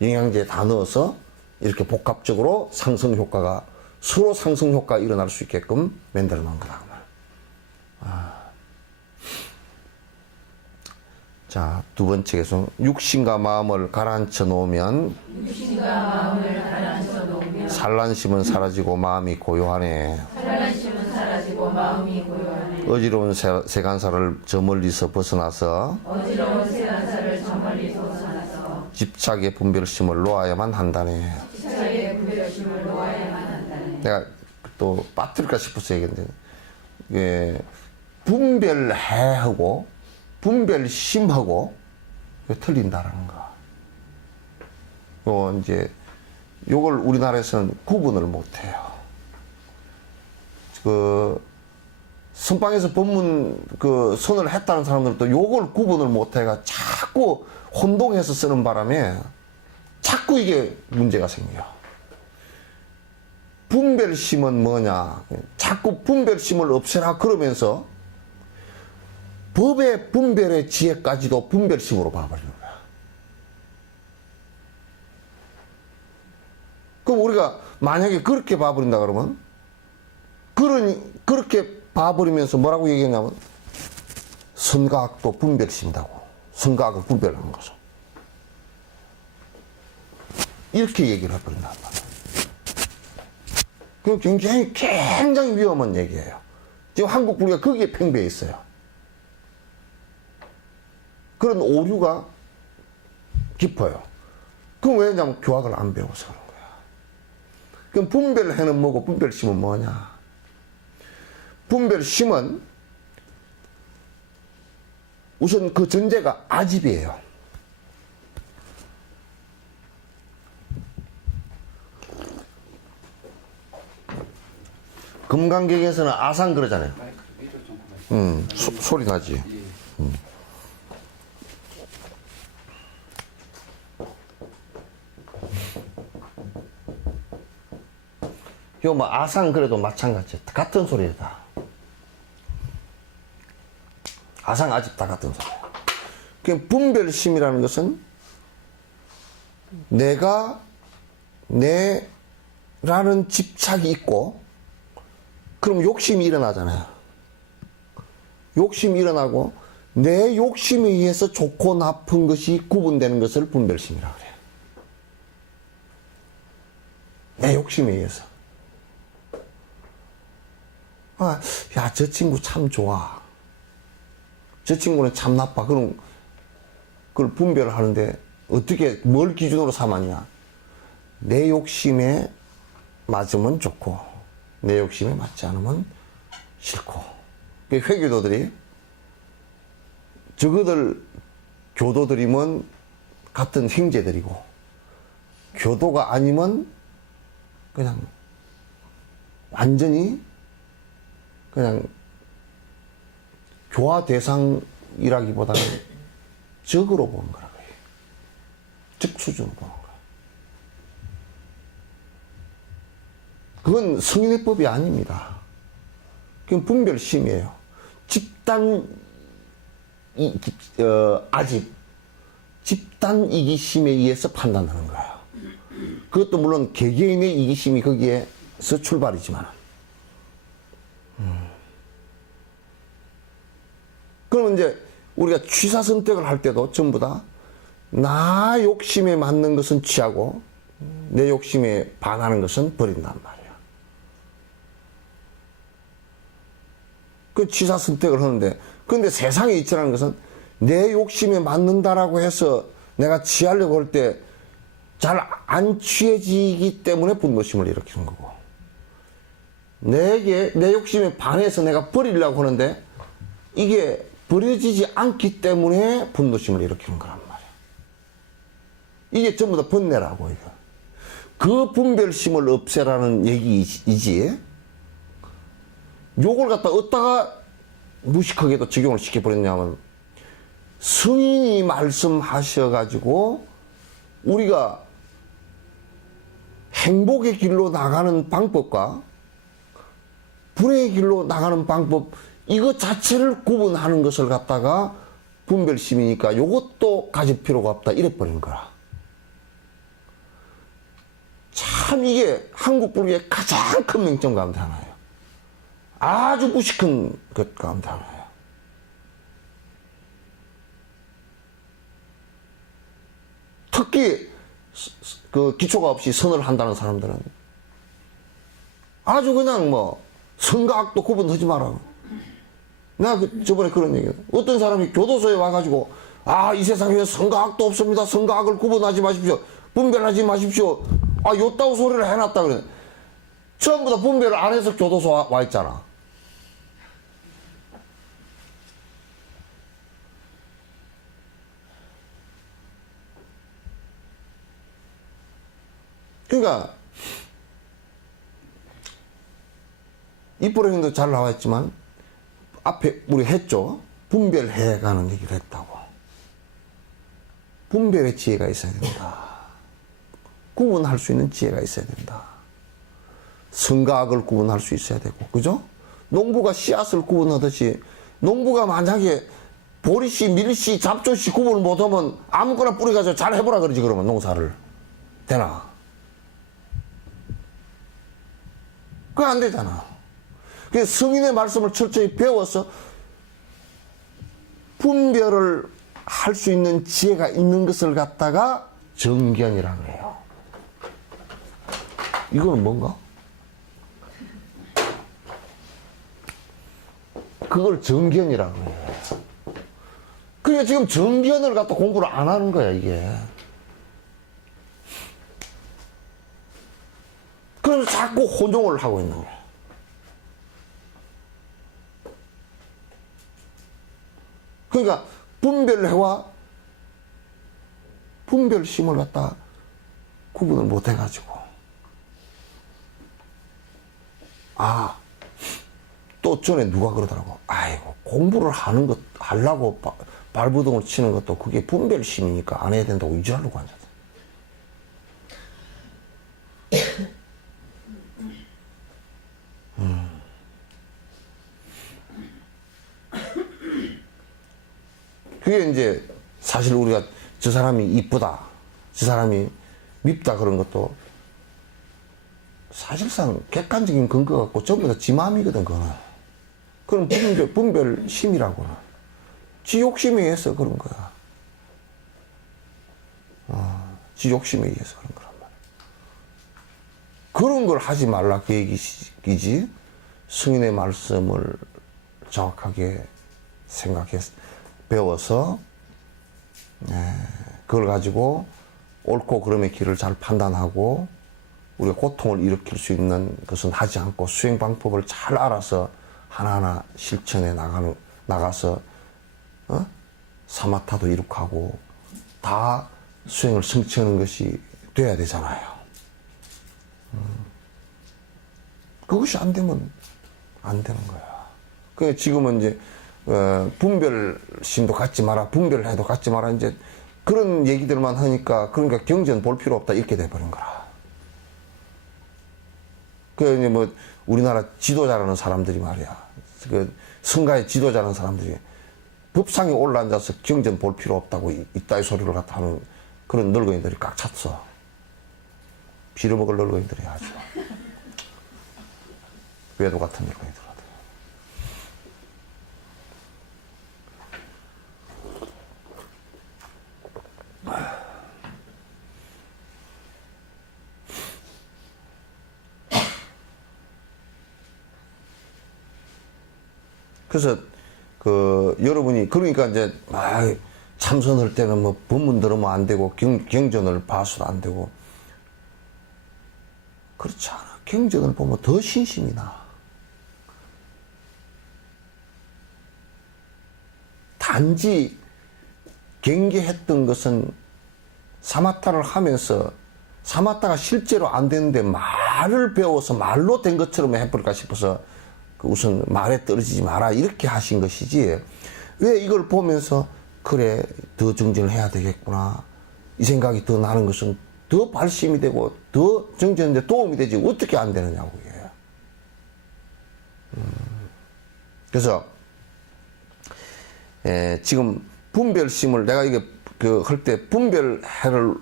영양제 다 넣어서 이렇게 복합적으로 상승 효과가 서로 상승 효과가 일어날 수 있게끔 만들어 놓은 거다. 자, 두 번째 개성. 육신과 마음을 가라앉혀 놓으면 산란심은 사라지고 마음이 고요하네. 어지러운 세간사를 저 멀리서 벗어나서 집착의 분별심을 놓아야만 한다네. 내가 또 빠뜨릴까 싶어서 얘기했는데 분별해하고 분별심하고 틀린다라는 거. 요걸 우리나라에서는 구분을 못해요. 선방에서 법문 선을 했다는 사람들도 요걸 구분을 못해가 자꾸 혼동해서 쓰는 바람에 자꾸 이게 문제가 생겨요. 분별심은 뭐냐? 자꾸 분별심을 없애라 그러면서 법의 분별의 지혜까지도 분별심으로 봐버리는 거야. 그럼 우리가 만약에 그렇게 봐버린다 그러면 그렇게 봐버리면서 뭐라고 얘기했냐면 선과 악도 분별심이라고. 선과 악을 분별하는 거죠. 이렇게 얘기를 해버린단 말이에요. 그럼 굉장히 위험한 얘기예요. 지금 한국 우리가 거기에 팽배해 있어요. 그런 오류가 깊어요. 그럼 왜냐면 교학을 안 배워서 그런 거야. 그럼 분별해는 뭐고 분별심은 뭐냐? 분별심은 우선 그 전제가 아집이에요. 금강경에서는 아상 그러잖아요. 소리 나지. 이거 뭐 아상 그래도 마찬가지. 같은 소리다. 아상 아집 다 같은 소리야. 그 분별심이라는 것은 내가 내라는 집착이 있고, 그럼 욕심이 일어나잖아요. 욕심이 일어나고 내 욕심에 의해서 좋고 나쁜 것이 구분되는 것을 분별심이라고 그래요. 내 욕심에 의해서. 아, 야, 저 친구 참 좋아. 저 친구는 참 나빠. 그럼 그걸 분별을 하는데 어떻게 뭘 기준으로 삼았냐? 내 욕심에 맞으면 좋고 내 욕심에 맞지 않으면 싫고. 회교도들이 저거들 교도들이면 같은 형제들이고 교도가 아니면 그냥 완전히 그냥 교화 대상이라기보다는 적으로 보는 거라고요. 적 수준으로 보는 거예요. 그건 성인의 법이 아닙니다. 그건 분별심이에요. 집단 아집, 집단 이기심에 의해서 판단하는 거예요. 그것도 물론 개개인의 이기심이 거기에서 출발이지만. 그러면 이제 우리가 취사 선택을 할 때도 전부 다 나 욕심에 맞는 것은 취하고 내 욕심에 반하는 것은 버린단 말이야. 그 취사 선택을 하는데, 그런데 세상에 있지라는 것은 내 욕심에 맞는다라고 해서 내가 취하려고 할 때 잘 안 취해지기 때문에 분노심을 일으키는 거고, 내 욕심에 반해서 내가 버리려고 하는데 이게 버려지지 않기 때문에 분노심을 일으키는 거란 말이야. 이게 전부 다 번뇌라고, 이거. 그 분별심을 없애라는 얘기이지, 요걸 갖다 어디다가 무식하게도 적용을 시켜버렸냐면, 성인이 말씀하셔가지고 우리가 행복의 길로 나가는 방법과 불행의 길로 나가는 방법, 이거 자체를 구분하는 것을 갖다가 분별심이니까 요것도 가질 필요가 없다 이래버린 거라. 참 이게 한국 불교의 가장 큰 맹점 가운데 하나예요. 아주 무식한 것 가운데 하나예요. 특히 그 기초가 없이 선을 한다는 사람들은 아주 그냥 뭐 선과악도 구분하지 마라. 내가 저번에 그런 얘기했어. 어떤 사람이 교도소에 와가지고 이 세상에 선과악도 없습니다. 선과악을 구분하지 마십시오. 분별하지 마십시오. 요따구 소리를 해놨다 그래. 전부 다 분별을 안 해서 교도소 와 있잖아. 그러니까 이프로힘도 잘 나와 있지만 앞에 우리 했죠. 분별해가는 얘기를 했다고. 분별의 지혜가 있어야 된다. 구분할 수 있는 지혜가 있어야 된다. 선과 악을 구분할 수 있어야 되고, 그죠? 농부가 씨앗을 구분하듯이, 농부가 만약에 보리씨, 밀씨, 잡초씨 구분을 못하면 아무거나 뿌려가지고 잘 해보라 그러지, 그러면 농사를. 되나? 그거 안 되잖아. 그래서 성인의 말씀을 철저히 배워서 분별을 할 수 있는 지혜가 있는 것을 갖다가 정견이라고 해요. 이거는 뭔가? 그걸 정견이라고 해요. 그러니까 지금 정견을 갖다 공부를 안 하는 거야, 이게. 그래서 자꾸 혼용을 하고 있는 거야. 그러니까 분별해와 분별심을 갖다 구분을 못 해가지고, 또 전에 누가 그러더라고. 아이고, 공부를 하는 것, 하려고 발버둥을 치는 것도 그게 분별심이니까 안 해야 된다고 이지하려고 앉았어. 그게 이제 사실 우리가 저 사람이 이쁘다, 저 사람이 밉다 그런 것도 사실상 객관적인 근거 갖고 전부 다 지 마음이거든, 그거는. 그건 분별심이라고는. 지 욕심에 의해서 그런 거야. 지 욕심에 의해서 그런 거란 말이야. 그런 걸 하지 말라 그 얘기지. 승인의 말씀을 정확하게 생각해서 배워서 그걸 가지고 옳고 그름의 길을 잘 판단하고 우리가 고통을 일으킬 수 있는 것은 하지 않고 수행 방법을 잘 알아서 하나하나 실천해 나가서 사마타도 이룩하고 다 수행을 성취하는 것이 돼야 되잖아요. 그것이 안 되면 안 되는 거야. 그 지금은 이제 분별심도 갖지 마라, 분별해도 갖지 마라, 이제 그런 얘기들만 하니까 그러니까 경전 볼 필요 없다 이렇게 돼버린 거라. 그 이제 뭐 우리나라 지도자라는 사람들이 말이야, 그 성가의 지도자라는 사람들이 법상에 올라앉아서 경전 볼 필요 없다고 이따위 소리를 갖다 하는 그런 늙은이들이 꽉 찼어. 빌어먹을 늙은이들이 아주 외도 같은 늙은이들. 그래서 여러분이 그러니까 이제 참선할 때는 뭐 법문 들으면 안 되고 경전을 봐서도 안 되고 그렇지 않아. 경전을 보면 더 신심이 나. 단지 경계했던 것은 사마타를 하면서 사마타가 실제로 안 되는데 말을 배워서 말로 된 것처럼 해볼까 싶어서 우선 말에 떨어지지 마라 이렇게 하신 것이지, 왜 이걸 보면서 그래 더 정진을 해야 되겠구나 이 생각이 더 나는 것은 더 발심이 되고 더 정진하는데 도움이 되지 어떻게 안 되느냐고. 이게. 그래서 지금 분별심을 내가 이게 할 때 분별해를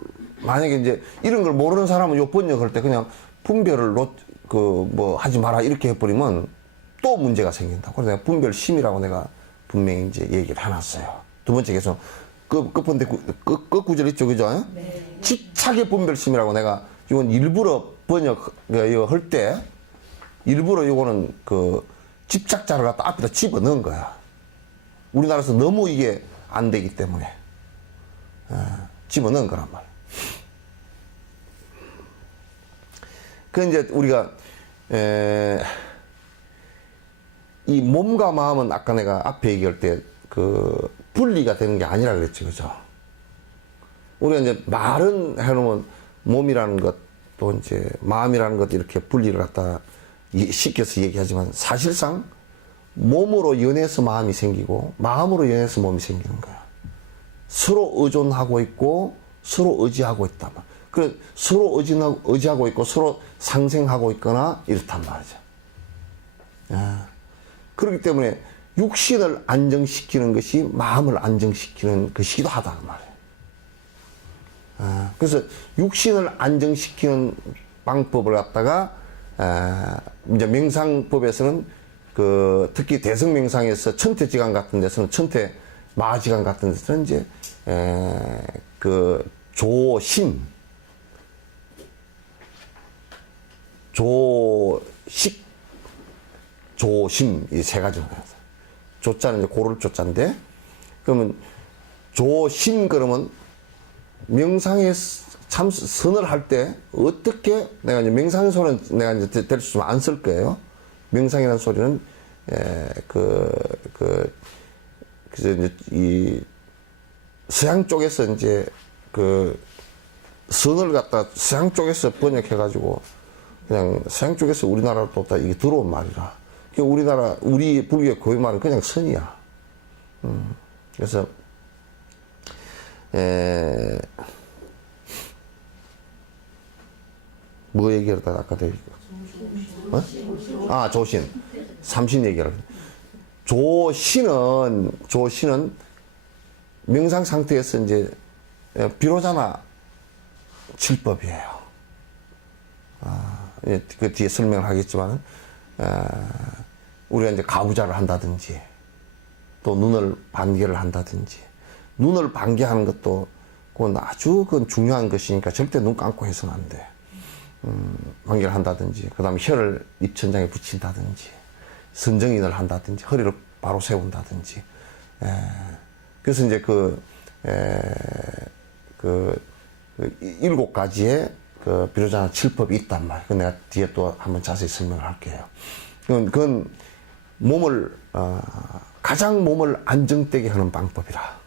만약에 이제 이런 걸 모르는 사람은 요 번역할 때 그냥 분별을 뭐 하지 마라 이렇게 해버리면 또 문제가 생긴다. 그래서 내가 분별심이라고 내가 분명히 이제 얘기를 해놨어요. 두 번째 계속 끝번째 끝구절 있죠, 그죠? 네. 집착의 분별심이라고 내가 이건 일부러 번역 이거 할 때 일부러 이거는 집착자를 갖다 앞에다 집어 넣은 거야. 우리나라에서 너무 이게 안 되기 때문에 집어 넣은 거란 말이야. 그 이제 우리가 이 몸과 마음은 아까 내가 앞에 얘기할 때 분리가 되는 게 아니라 그랬지, 그죠? 우리가 이제 말은 해놓으면 몸이라는 것 또 이제 마음이라는 것 이렇게 분리를 갖다 시켜서 얘기하지만 사실상 몸으로 연해서 마음이 생기고 마음으로 연해서 몸이 생기는 거야. 서로 의존하고 있고 서로 의지하고 있단 말이야. 그래 서로 의지하고 있고 서로 상생하고 있거나 이렇단 말이죠. 그렇기 때문에 육신을 안정시키는 것이 마음을 안정시키는 것이기도 하다는 말이에요. 그래서 육신을 안정시키는 방법을 갖다가 이제 명상법에서는 특히 대성명상에서 천태지간 같은 데서는 천태마지간 같은 데서는 이제 조심, 조식, 조심 이 세 가지로 나와요. 조자는 이제 고를 조자인데, 그러면 조심 그러면 명상에 참 선을 할 때 어떻게 내가 이제 명상의 소리는 내가 이제 될 수 있으면 안 쓸 거예요. 명상이라는 소리는 그래서 이제 이 서양 쪽에서 이제 선을 갖다 서양 쪽에서 번역해가지고 그냥 서양 쪽에서 우리나라로 또 이게 들어온 말이라. 우리 불교의 고유 말은 그냥 선이야. 그래서, 뭐 얘기하다가 아까 내가, 조신. 삼신 얘기를. 조신은 명상 상태에서 이제 비로자나 칠법이에요. 그 뒤에 설명을 하겠지만, 우리가 이제 가부좌를 한다든지, 또 눈을 반개를 한다든지, 눈을 반개하는 것도 그건 아주 중요한 것이니까 절대 눈 감고 해서는 안 돼. 반개를 한다든지, 그 다음에 혀를 입천장에 붙인다든지, 선정인을 한다든지, 허리를 바로 세운다든지. 그래서 이제 일곱 가지의 비로자나 칠법이 있단 말이에요. 그 내가 뒤에 또 한번 자세히 설명을 할게요. 그건 몸을, 가장 몸을 안정되게 하는 방법이라.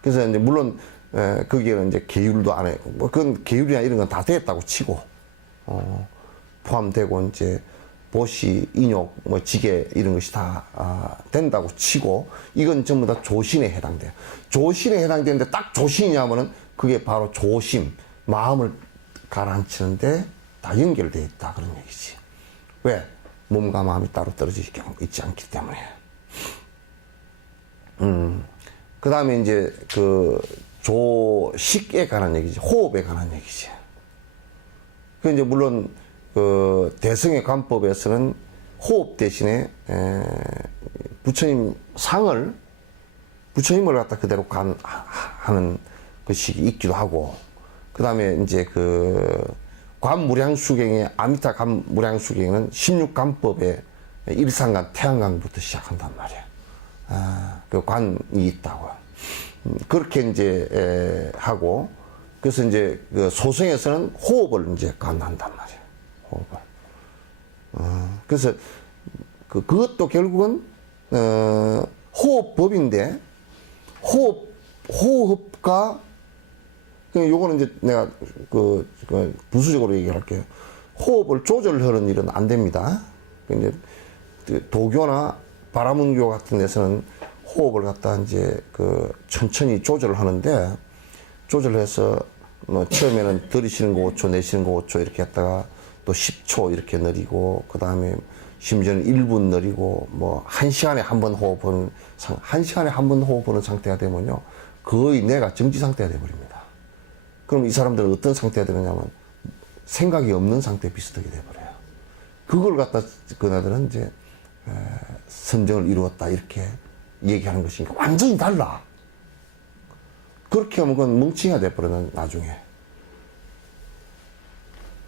그래서 이제 물론, 거기에는 이제 계율도 안 해. 뭐, 그건 계율이나 이런 건 다 됐다고 치고, 포함되고, 이제, 보시, 인욕, 뭐, 지게, 이런 것이 다, 된다고 치고, 이건 전부 다 조신에 해당돼요. 조신에 해당되는데 딱 조신이냐면은, 그게 바로 조심, 마음을 가라앉히는데 다 연결되어 있다. 그런 얘기지. 왜? 몸과 마음이 따로 떨어져 있지 않기 때문에. 그 다음에 이제 조식에 관한 얘기지. 호흡에 관한 얘기지. 그 이제 물론 대성의 관법에서는 호흡 대신에 부처님 상을 부처님을 갖다 그대로 하는 것이 있기도 하고, 그 다음에 이제 관무량수경의 아미타 관무량수경에는 16관법의 일상관, 태양광부터 시작한단 말이에요. 그 관이 있다고. 그렇게 이제 하고, 그래서 이제 소성에서는 호흡을 이제 관한단 말이에요. 호흡을. 그래서 그것도 결국은 호흡법인데, 호흡과 요거는 이제 내가 부수적으로 얘기할게요. 호흡을 조절하는 일은 안 됩니다. 이제 도교나 바라문교 같은 데서는 호흡을 갖다 이제 천천히 조절을 하는데, 조절해서 뭐 처음에는 들이쉬는 거 5초, 내쉬는 거 5초 이렇게 했다가 또 10초 이렇게 느리고, 그 다음에 심지어는 1분 느리고, 뭐 1시간에 한 번 호흡하는 1시간에 한 번 호흡하는 상태가 되면요, 거의 뇌가 정지 상태가 돼버립니다. 그럼 이 사람들은 어떤 상태가 되느냐면 생각이 없는 상태에 비슷하게 돼버려요. 그걸 갖다 그나들은 이제 선정을 이루었다 이렇게 얘기하는 것이니까 완전히 달라. 그렇게 하면 그건 멍청이가 돼버려요, 나중에.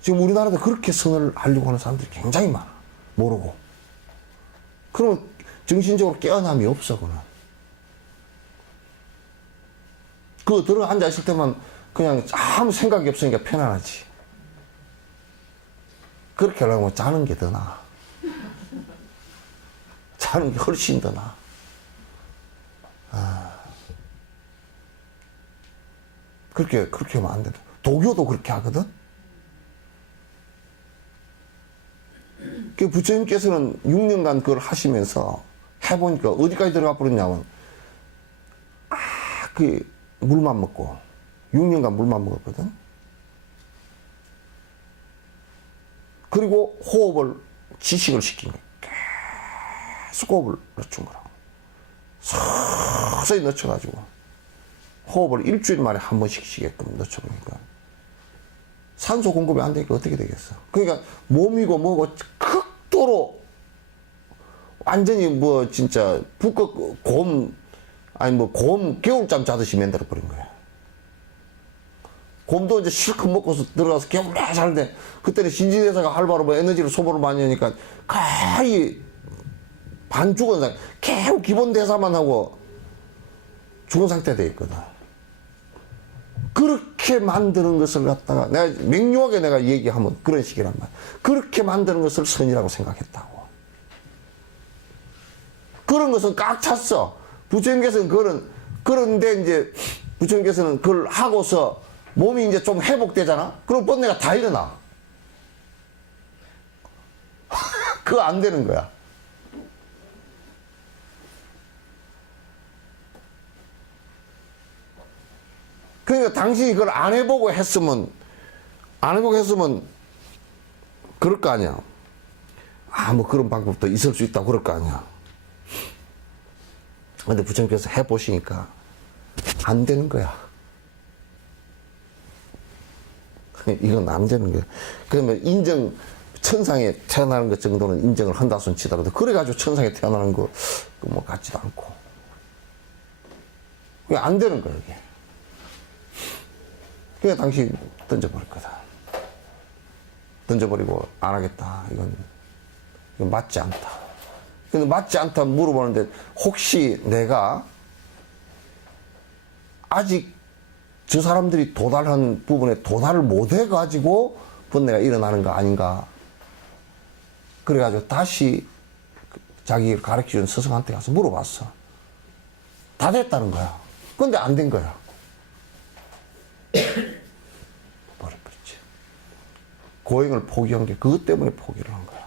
지금 우리나라도 그렇게 선을 하려고 하는 사람들이 굉장히 많아. 모르고. 그러면 정신적으로 깨어남이 없어, 그는. 그거 들어 앉아있을 때만 그냥 아무 생각이 없으니까 편안하지. 그렇게 하려면 자는 게 더 나아. 자는 게 훨씬 더 나아. 그렇게 하면 안 된다. 도교도 그렇게 하거든? 그 부처님께서는 6년간 그걸 하시면서 해보니까 어디까지 들어가 버렸냐면, 물만 먹고, 6년간 물만 먹었거든? 그리고 호흡을 지식을 시킨 거야. 계속 호흡을 늦춘 거라고. 서서히 늦춰가지고, 호흡을 일주일 만에 한 번씩 쉬게끔 늦춰보니까, 산소 공급이 안 되니까 어떻게 되겠어? 그러니까 몸이고 뭐고 극도로 완전히 뭐 진짜 곰 겨울잠 자듯이 만들어버린 거야. 곰도 이제 실컷 먹고서 들어가서 겨울에 자는데, 그때는 신진대사가 활발하고 뭐 에너지를 소모를 많이 하니까 거의 반 죽은 상태, 계속 기본 대사만 하고 죽은 상태에 돼 있거든. 그렇게 만드는 것을 갖다가 내가 명료하게 내가 얘기하면 그런 식이란 말이야. 그렇게 만드는 것을 선이라고 생각했다고. 그런 것은 꽉 찼어. 부처님께서는 그런데 이제 부처님께서는 그걸 하고서 몸이 이제 좀 회복되잖아? 그럼 뻔내가 다 일어나. 그거 안 되는 거야. 그러니까 당신이 그걸 안 해보고 했으면 그럴 거 아니야. 뭐 그런 방법도 있을 수 있다고 그럴 거 아니야. 근데 부처님께서 해보시니까 안 되는 거야. 이건 안 되는 거야. 그러면 천상에 태어나는 것 정도는 인정을 한다 손 치더라도, 그래가지고 천상에 태어나는 거, 뭐 같지도 않고. 그게 안 되는 거야, 이게. 그냥 당시 던져버릴 거다. 던져버리고 안 하겠다. 이건 맞지 않다. 근데 맞지 않다 물어보는데, 혹시 내가 아직 저 사람들이 도달한 부분에 도달을 못해가지고 번뇌가 일어나는 거 아닌가. 그래가지고 다시 자기 가르쳐준 스승한테 가서 물어봤어. 다 됐다는 거야. 근데 안 된 거야. 버려버렸지. 고행을 포기한 게 그것 때문에 포기를 한 거야.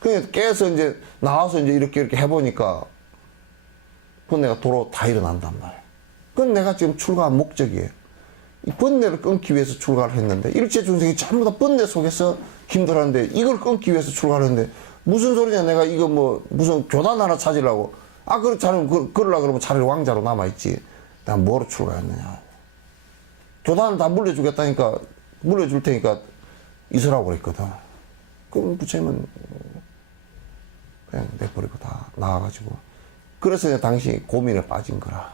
그냥 깨서 이제 나와서 이제 이렇게 해보니까 번뇌가 도로 다 일어난단 말이야. 그건 내가 지금 출가한 목적이에요. 이 번뇌를 끊기 위해서 출가를 했는데, 일체중생이 전부 다 번뇌 속에서 힘들었는데, 이걸 끊기 위해서 출가를 했는데, 무슨 소리냐, 내가 이거 뭐, 무슨 교단 하나 찾으려고. 그러려고 그러면 차라리 왕자로 남아있지. 난 뭐로 출가했느냐. 교단을 다 물려주겠다니까, 물려줄 테니까 있으라고 그랬거든. 그럼 부처님은 그냥 내버리고 다 나와가지고. 그래서 이제 당시 고민에 빠진 거라.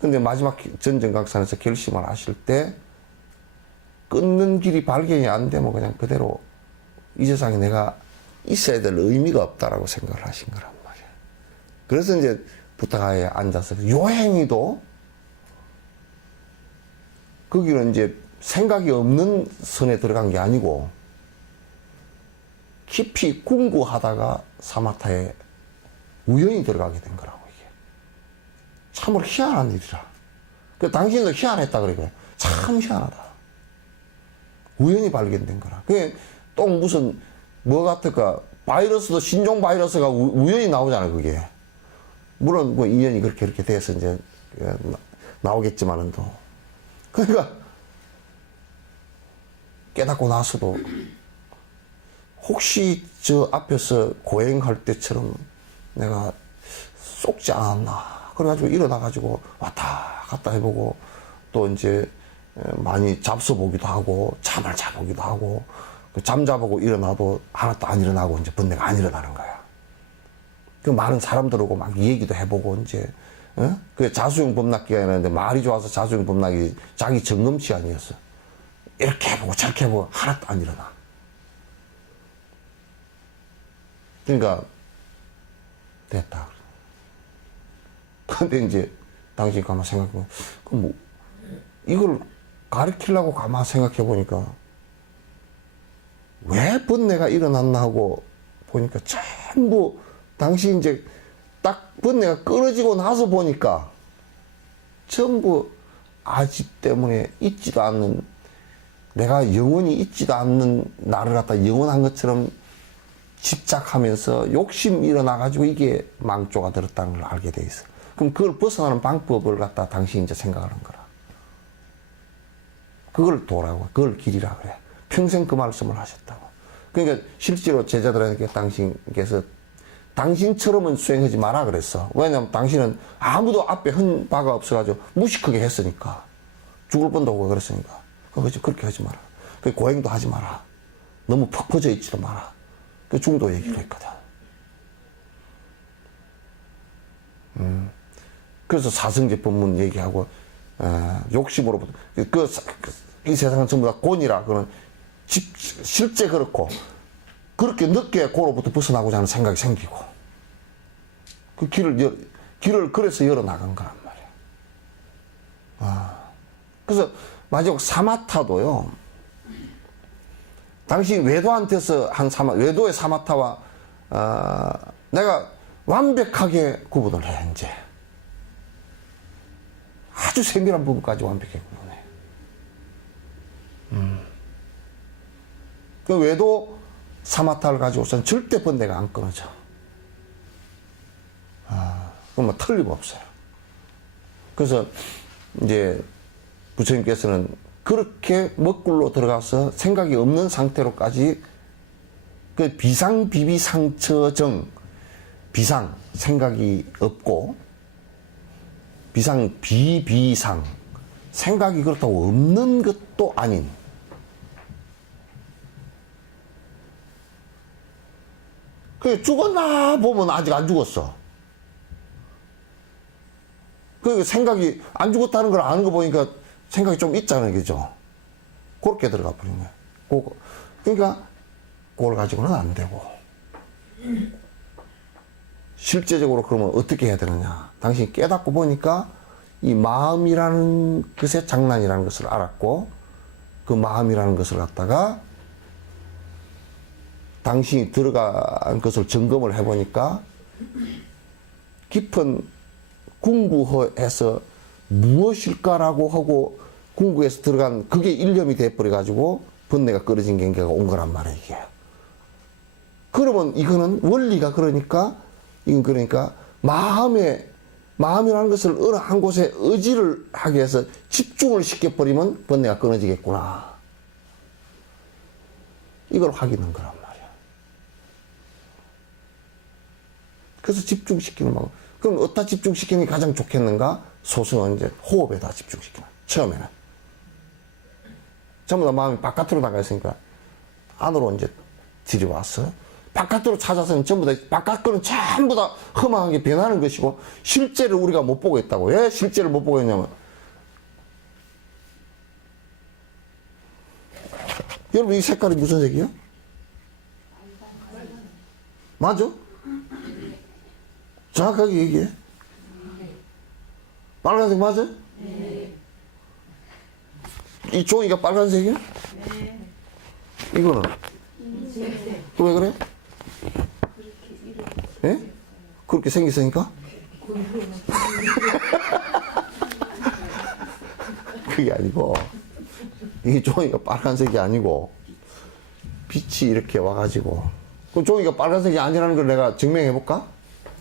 근데 마지막 전정각산에서 결심을 하실 때, 끊는 길이 발견이 안 되면 그냥 그대로 이 세상에 내가 있어야 될 의미가 없다라고 생각을 하신 거란 말이야. 그래서 이제 부타가에 앉아서 요행이도 거기는 이제 생각이 없는 선에 들어간 게 아니고, 깊이 궁구하다가 사마타에 우연히 들어가게 된 거라고, 이게. 참으로 희한한 일이라. 그 당신도 희한했다, 그러니까. 참 희한하다. 우연히 발견된 거라. 그게 또 무슨, 뭐 같을까. 바이러스도 신종 바이러스가 우연히 나오잖아, 그게. 물론, 뭐, 인연이 그렇게 돼서 이제, 나오겠지만은 또. 그러니까, 깨닫고 나서도, 혹시 저 앞에서 고행할 때처럼 내가 쏙지 않았나. 그래가지고 일어나가지고 왔다 갔다 해보고, 또 이제 많이 잡숴보기도 하고, 잠을 자보기도 하고, 잠자보고 일어나도 하나도 안 일어나고 이제 번뇌가 안 일어나는 거야. 그 많은 사람들하고 막 얘기도 해보고, 이제, 그 자수용 범락기가 있는데 말이 좋아서 자수용 범락이 자기 점검치 아니었어. 이렇게 해보고 저렇게 해보고 하나도 안 일어나. 그러니까 됐다. 근데 이제 당신이 가만 생각해보면, 뭐 이걸 가르치려고 가만 생각해보니까 왜 번뇌가 일어났나 하고 보니까 전부 당시 이제 딱 번뇌가 끊어지고 나서 보니까 전부 아집 때문에 있지도 않는, 내가 영원히 있지도 않는 나를 갖다 영원한 것처럼 집착하면서 욕심 일어나가지고 이게 망조가 들었다는 걸 알게 돼 있어. 그럼 그걸 벗어나는 방법을 갖다 당신이 이제 생각하는 거라. 그걸 도라고, 그걸 길이라 그래. 평생 그 말씀을 하셨다고. 그러니까 실제로 제자들에게 당신께서 당신처럼은 수행하지 마라 그랬어. 왜냐면 당신은 아무도 앞에 흔 바가 없어가지고 무식하게 했으니까. 죽을 뻔도 오고 그랬으니까. 그렇게 하지 마라. 그 고행도 하지 마라. 너무 퍽 퍼져 있지도 마라. 그 중도 얘기를 했거든. 그래서 사성제 법문 얘기하고, 욕심으로, 이 세상은 전부 다 곤이라, 그런, 실제 그렇고, 그렇게 늦게 고로부터 벗어나고자 하는 생각이 생기고, 그 길을 그래서 열어나간 거란 말이야. 그래서 마지막 사마타도요, 당시 외도한테서 한 외도의 사마타와, 내가 완벽하게 구분을 해, 이제. 아주 세밀한 부분까지 완벽하게 구분해. 그 외도 사마타를 가지고서는 절대 번뇌가 안 끊어져. 그건 뭐 틀림없어요. 그래서 이제 부처님께서는 그렇게 먹굴로 들어가서 생각이 없는 상태로까지 그 비상, 비비, 상처, 정. 비상, 생각이 없고, 비상, 비비상. 생각이 그렇다고 없는 것도 아닌. 그 죽었나 보면 아직 안 죽었어. 그 생각이 안 죽었다는 걸 아는 거 보니까 생각이 좀 있잖아요, 그죠? 그렇게 들어가 버린 거예요. 그러니까 그걸 가지고는 안 되고. 실제적으로 그러면 어떻게 해야 되느냐? 당신이 깨닫고 보니까 이 마음이라는 것의 장난이라는 것을 알았고, 그 마음이라는 것을 갖다가 당신이 들어간 것을 점검을 해보니까 깊은 궁구해서 무엇일까라고 하고 궁구에서 들어간 그게 일념이 돼버려가지고 번뇌가 끌어진 경계가 온 거란 말이에요, 이게. 그러면 이거는 원리가 그러니까, 이건 그러니까 마음이라는 것을 어느 한 곳에 의지를 하게 해서 집중을 시켜버리면 번뇌가 끊어지겠구나. 이걸 확인한 거란 말이야. 그래서 집중시키는 방법. 그럼 어디다 집중시키는 게 가장 좋겠는가? 소수는 이제 호흡에다 집중시키는. 처음에는. 전부 다 마음이 바깥으로 나가 있으니까 안으로 이제 들이와서 바깥으로 찾아서는 전부 다 바깥 거는 전부 다 험하게 변하는 것이고 실제를 우리가 못 보고 있다고. 왜 실제를 못 보고 있냐면 여러분 이 색깔이 무슨 색이요? 맞아? 정확하게 얘기해. 빨간색 맞아? 네. 이 종이가 빨간색이야? 네. 이거는? 왜 그래? 예? 그렇게 생겼으니까? 그게 아니고, 이 종이가 빨간색이 아니고, 빛이 이렇게 와가지고, 그 종이가 빨간색이 아니라는 걸 내가 증명해볼까?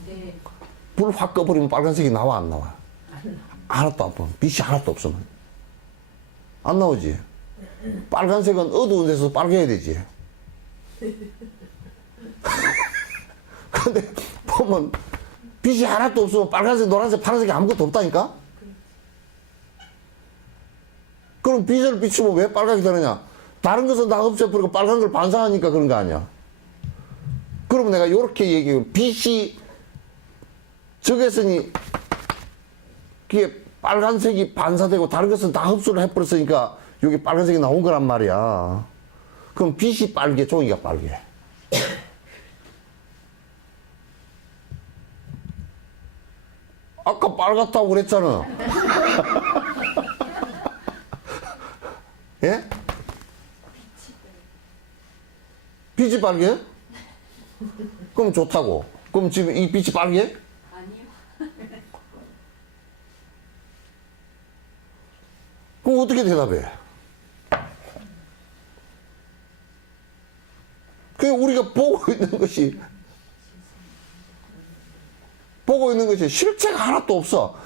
네. 불을 확 꺼버리면 빨간색이 나와, 안 나와? 하나도 안 보면, 빛이 하나도 없으면. 안 나오지? 빨간색은 어두운 데서 빨개야 되지. 근데 보면 빛이 하나도 없으면 빨간색, 노란색, 파란색이 아무것도 없다니까? 그럼 빛을 비추면 왜 빨갛게 되느냐? 다른 것은 다 없애버리고 빨간 걸 반사하니까 그런 거 아니야? 그러면 내가 이렇게 얘기해요. 빛이 적외선이 그게 빨간색이 반사되고 다른 것은 다 흡수를 해버렸으니까 여기 빨간색이 나온 거란 말이야. 그럼 빛이 빨개, 종이가 빨개. 아까 빨갛다고 그랬잖아. 예? 빛이 빨개? 그럼 좋다고. 그럼 지금 이 빛이 빨개? 그럼 어떻게 대답해? 그냥 우리가 보고 있는 것이 실체가 하나도 없어.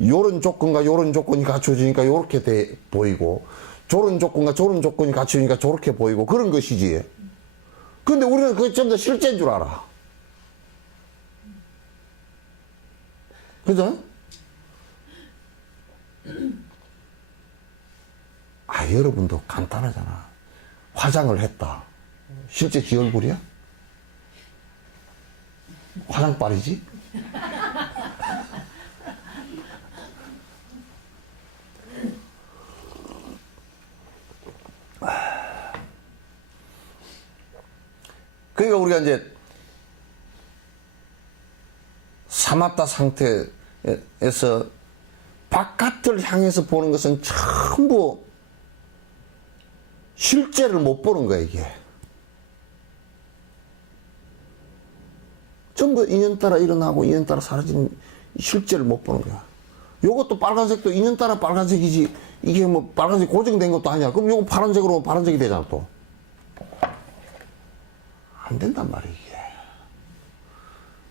요런 조건과 요런 조건이 갖춰지니까 요렇게 보이고, 저런 조건과 저런 조건이 갖춰지니까 저렇게 보이고, 그런 것이지. 근데 우리는 그게 전부 다 실제인 줄 알아. 그죠? 여러분도 간단하잖아. 화장을 했다. 실제 지 얼굴이야? 화장빨이지? 그러니까 우리가 이제 사마타 상태에서 바깥을 향해서 보는 것은 전부 실제를 못 보는 거야, 이게. 전부 인연 따라 일어나고 인연 따라 사라지는 실제를 못 보는 거야. 요것도 빨간색도 인연 따라 빨간색이지, 이게 뭐 빨간색 고정된 것도 아니야. 그럼 요거 파란색으로 파란색이 되잖아, 또. 안 된단 말이야, 이게.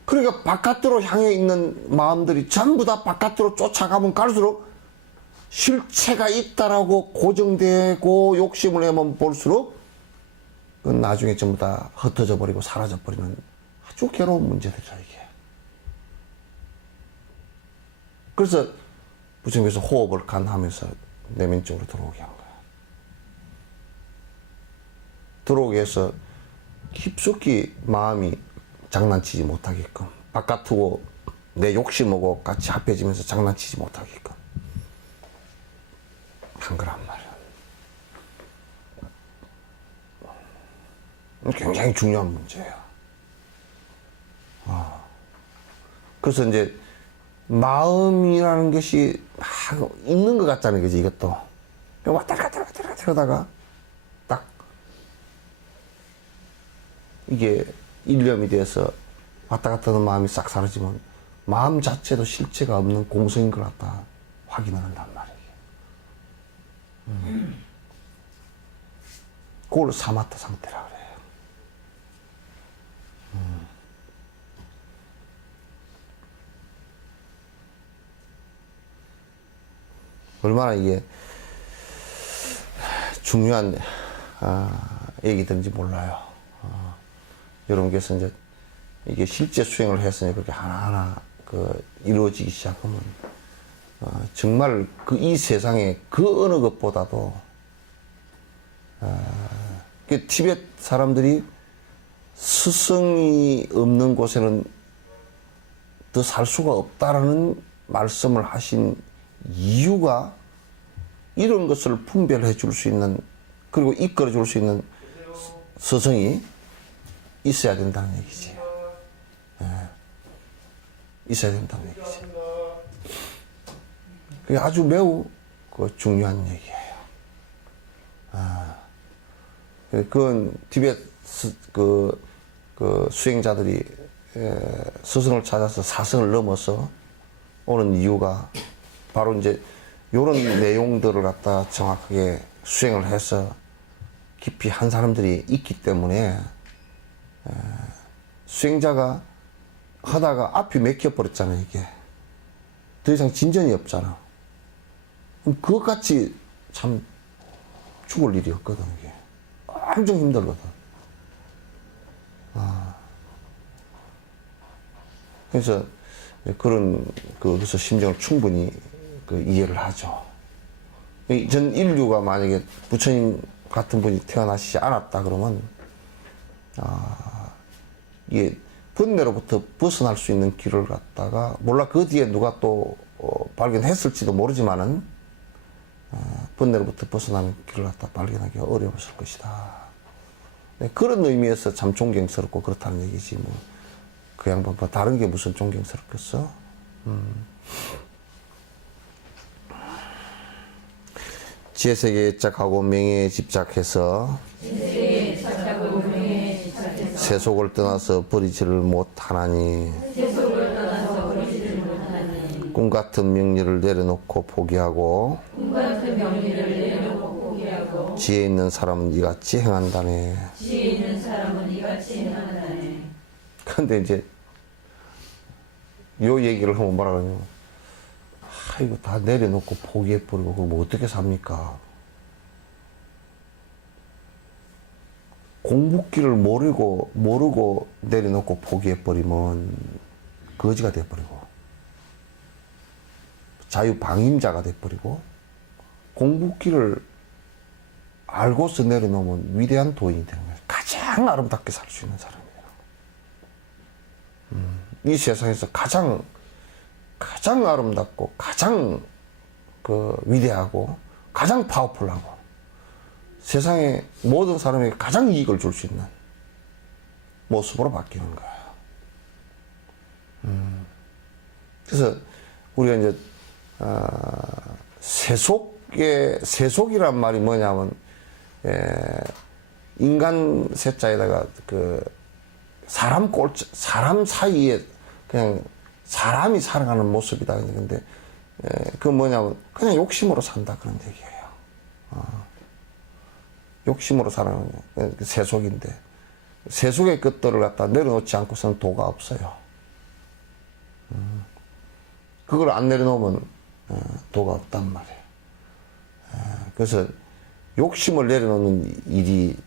그러니까 바깥으로 향해 있는 마음들이 전부 다 바깥으로 쫓아가면 갈수록 실체가 있다라고 고정되고 욕심을 해만 볼수록 그건 나중에 전부 다 흩어져 버리고 사라져 버리는 아주 괴로운 문제들이라 이게. 그래서 부처님께서 호흡을 간하면서 내면적으로 들어오게 한 거야. 들어오게 해서 깊숙이 마음이 장난치지 못하게끔, 바깥하고 내 욕심하고 같이 합해지면서 장난치지 못하게끔 한 거란 말이야. 굉장히 중요한 문제야. 그래서 이제 마음이라는 것이 막 있는 것 같다는 거지, 이것도. 왔다 갔다 하다가 딱 이게 일념이 돼서 왔다 갔다 하는 마음이 싹 사라지면 마음 자체도 실체가 없는 공성인 걸 갖다 확인을 한단 말이에요. 그걸 사마타 상태라 그래요. 얼마나 이게 중요한 얘기들인지 몰라요. 여러분께서 이제 이게 실제 수행을 해서 그렇게 하나하나 이루어지기 시작하면 정말 이 세상에 그 어느 것보다도 티베트 사람들이 스승이 없는 곳에는 더 살 수가 없다라는 말씀을 하신 이유가 이런 것을 분별해 줄 수 있는, 그리고 이끌어 줄 수 있는 스승이 있어야 된다는 얘기지. 있어야 된다는 얘기지. 그게 아주 매우 중요한 얘기예요. 그건 티베트 수행자들이 스승을 찾아서 사성을 넘어서 오는 이유가 바로 이제 이런 내용들을 갖다 정확하게 수행을 해서 깊이 한 사람들이 있기 때문에 수행자가 하다가 앞이 맥혀버렸잖아요, 이게. 더 이상 진전이 없잖아. 그럼 그것같이 참 죽을 일이 없거든, 이게. 엄청 힘들거든. 그래서 그런, 그래서 심정을 충분히 이해를 하죠. 전 인류가 만약에 부처님 같은 분이 태어나시지 않았다 그러면, 이게 번뇌로부터 벗어날 수 있는 길을 갖다가, 몰라 그 뒤에 누가 또 발견했을지도 모르지만은, 번뇌로부터 벗어나는 길을 갖다 발견하기 어려웠을 것이다. 그런 의미에서 참 존경스럽고 그렇다는 얘기지, 뭐. 그 양반 뭐 다른 게 무슨 존경스럽겠어? 지혜세계에 집착하고 명예에 집착해서 세속을 떠나서 버리지를 못하나니 꿈 같은 명리를 내려놓고 포기하고 지혜 있는 사람은 이같이 행한다네. 근데 이제 요 얘기를 하면 뭐라 그러냐면, 이거 다 내려놓고 포기해버리고 그럼 뭐 어떻게 삽니까? 공부길을 모르고 내려놓고 포기해버리면 거지가 돼버리고, 자유방임자가 돼버리고, 공부길을 알고서 내려놓으면 위대한 도인이 되는 거예요. 가장 아름답게 살 수 있는 사람이에요. 이 세상에서 가장 아름답고, 가장 위대하고, 가장 파워풀하고, 세상에 모든 사람에게 가장 이익을 줄 수 있는 모습으로 바뀌는 거예요. 그래서 우리가 이제 세속이란 말이 뭐냐면, 인간 세자에다가 사람 사이에 그냥 사람이 살아가는 모습이다. 근데 그 뭐냐면 그냥 욕심으로 산다 그런 얘기예요. 욕심으로 살아가는 세속인데, 세속의 것들을 갖다 내려놓지 않고서는 도가 없어요. 그걸 안 내려놓으면 도가 없단 말이에요. 그래서 욕심을 내려놓는 일이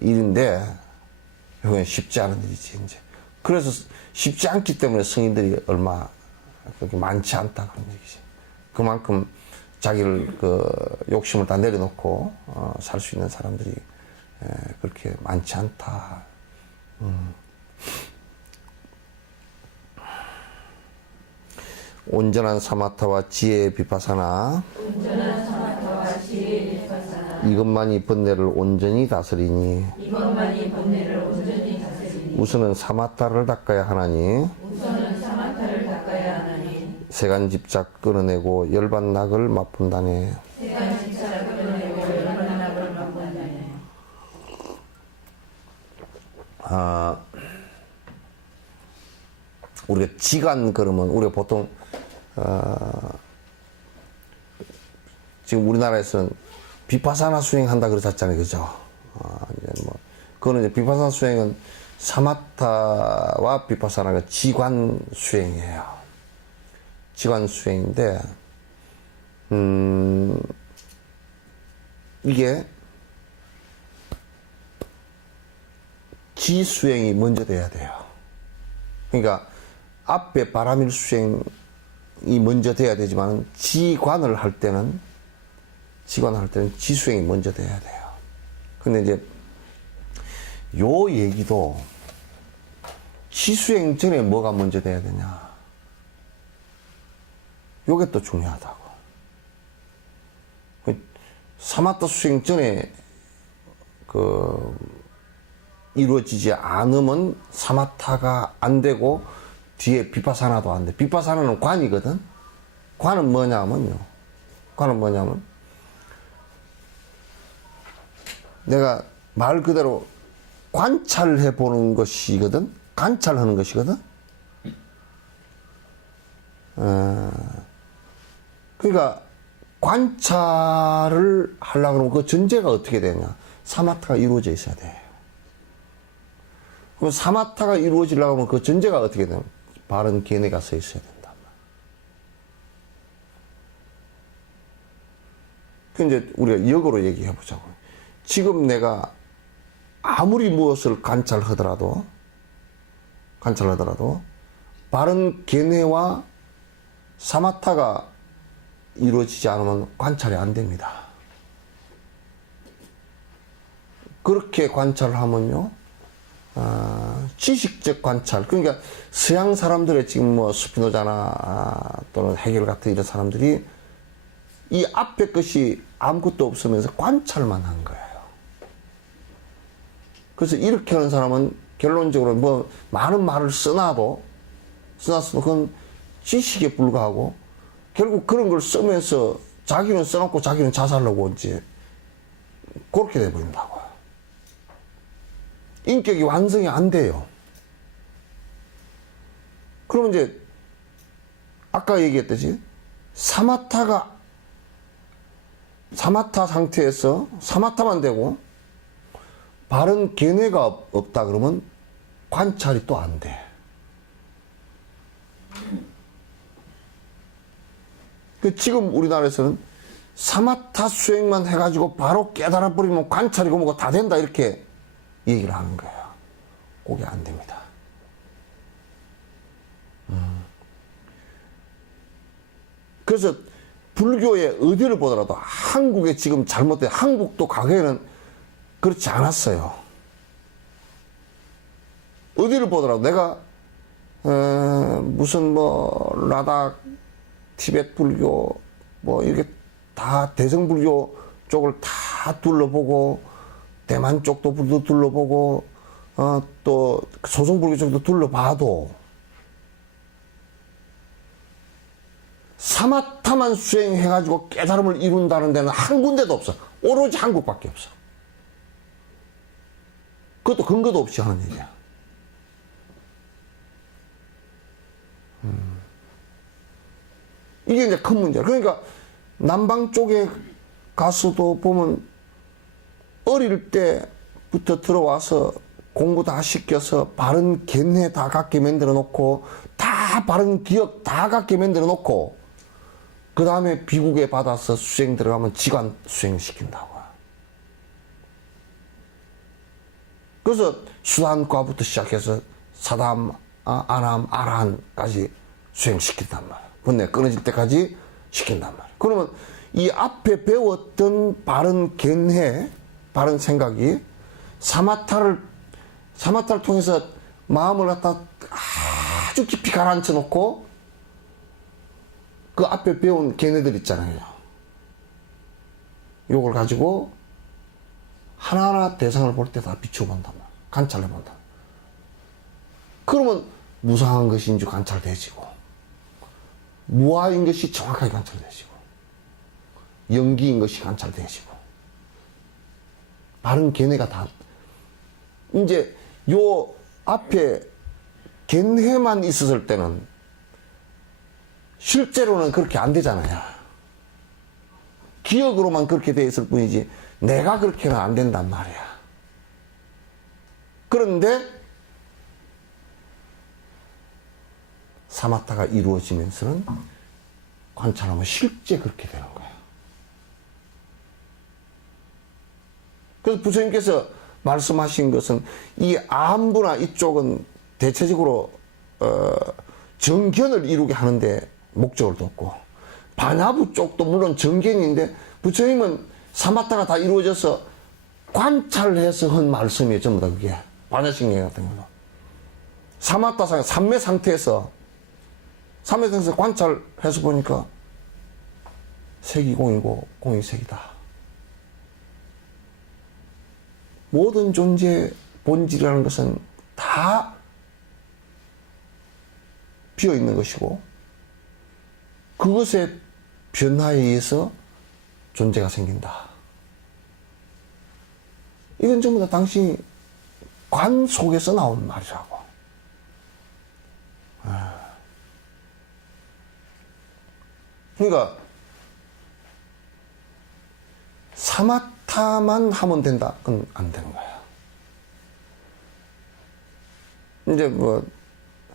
일인데 이건 쉽지 않은 일이지 이제. 그래서 쉽지 않기 때문에 성인들이 얼마 그렇게 많지 않다 그런 얘기지. 그만큼 자기를 욕심을 다 내려놓고 살 수 있는 사람들이 그렇게 많지 않다. 온전한 사마타와 지혜의 비파사나 이것만이 번뇌를 온전히 다스리니 우선은 사마타를 닦아야 하나니 세간 집착 끊어내고 열반 낙을 맛본다네. 우리가 지간 그러면 우리가 보통 지금 우리나라에서는 비파사나 수행한다 그러셨잖아요, 그죠? 이제 뭐 그거는 이제 비파사나 수행은 사마타와 비파사나가 지관 수행이에요. 지관 수행인데 이게 지 수행이 먼저 돼야 돼요. 그러니까 앞에 바라밀 수행이 먼저 돼야 되지만 지관을 할 때는 지 수행이 먼저 돼야 돼요. 근데 이제 요 얘기도 지 수행 전에 뭐가 먼저 돼야 되냐? 요게 또 중요하다고. 사마타 수행 전에 이루어지지 않으면 사마타가 안 되고 뒤에 비파사나도 안 돼. 비파사나는 관이거든. 관은 뭐냐면요. 내가 말 그대로 관찰해 보는 것이거든. 관찰하는 것이거든. 그러니까 관찰을 하려고 그러면 그 전제가 어떻게 되냐. 사마타가 이루어져 있어야 돼. 그럼 사마타가 이루어지려고 하면 그 전제가 어떻게 되냐. 바른 견해가 서 있어야 된다. 그 이제 우리가 역으로 얘기해 보자고. 지금 내가 아무리 무엇을 관찰하더라도 바른 견해와 사마타가 이루어지지 않으면 관찰이 안 됩니다. 그렇게 관찰을 하면요, 지식적 관찰. 그러니까 서양 사람들의 지금 뭐 스피노자나 또는 헤겔 같은 이런 사람들이 이 앞에 것이 아무것도 없으면서 관찰만 한 거예요. 그래서 이렇게 하는 사람은 결론적으로 뭐 많은 말을 써놔도 그건 지식에 불과하고 결국 그런 걸 쓰면서 자기는 써놓고 자기는 자살하고 이제 그렇게 돼버린다고요. 인격이 완성이 안 돼요. 그러면 이제 아까 얘기했듯이 사마타 상태에서 사마타만 되고 바른 견해가 없다 그러면 관찰이 또 안 돼. 지금 우리나라에서는 사마타 수행만 해가지고 바로 깨달아 버리면 관찰이고 뭐가 다 된다 이렇게 얘기를 하는 거예요. 그게 안 됩니다. 그래서 불교의 어디를 보더라도 한국에 지금 잘못된 한국도 과거에는 그렇지 않았어요. 어디를 보더라도 내가 무슨 뭐 라닥 티베트 불교 뭐 이렇게 다 대성불교 쪽을 다 둘러보고 대만 쪽도 둘러보고 또 소성불교 쪽도 둘러봐도 사마타만 수행해가지고 깨달음을 이룬다는 데는 한 군데도 없어. 오로지 한국밖에 없어. 그것도 근거도 없이 하는 얘기야. 이게 이제 큰 문제야. 그러니까 남방 쪽에 가서도 보면 어릴 때부터 들어와서 공부 다 시켜서 바른 견해 다 갖게 만들어 놓고 다 바른 기억 다 갖게 만들어 놓고 그 다음에 비국에 받아서 수행 들어가면 지관 수행 시킨다고. 그래서 수단과부터 시작해서 사담, 아람, 아란까지 수행시킨단 말이야. 번뇌 끊어질 때까지 시킨단 말이야. 그러면 이 앞에 배웠던 바른 견해, 바른 생각이 사마타를 통해서 마음을 갖다 아주 깊이 가라앉혀 놓고 그 앞에 배운 견해들 있잖아요. 요걸 가지고 하나하나 대상을 볼 때 다 비춰본단 말이야. 관찰해본다. 그러면 무상한 것인지 관찰되지고, 무아인 것이 정확하게 관찰되지고, 연기인 것이 관찰되지고, 바른 견해가 다, 이제 요 앞에 견해만 있었을 때는 실제로는 그렇게 안 되잖아요. 기억으로만 그렇게 돼 있을 뿐이지 내가 그렇게는 안 된단 말이야. 그런데 사마타가 이루어지면서는 관찰하면 실제 그렇게 되는 거야. 그래서 부처님께서 말씀하신 것은 이 암부나 이쪽은 대체적으로 정견을 이루게 하는데 목적을 뒀고, 반야부 쪽도 물론 정견인데 부처님은 사마타가 다 이루어져서 관찰해서 한 말씀이에요. 전부 다 그게 반야식령 같은 걸로 사마타상 삼매 상태에서 관찰해서 보니까 색이 공이고 공이 색이다. 모든 존재의 본질이라는 것은 다 비어있는 것이고, 그것의 변화에 의해서 존재가 생긴다. 이건 전부 다 당신이 관 속에서 나온 말이라고. 그러니까 사마타만 하면 된다. 그건 안 되는 거야. 이제 뭐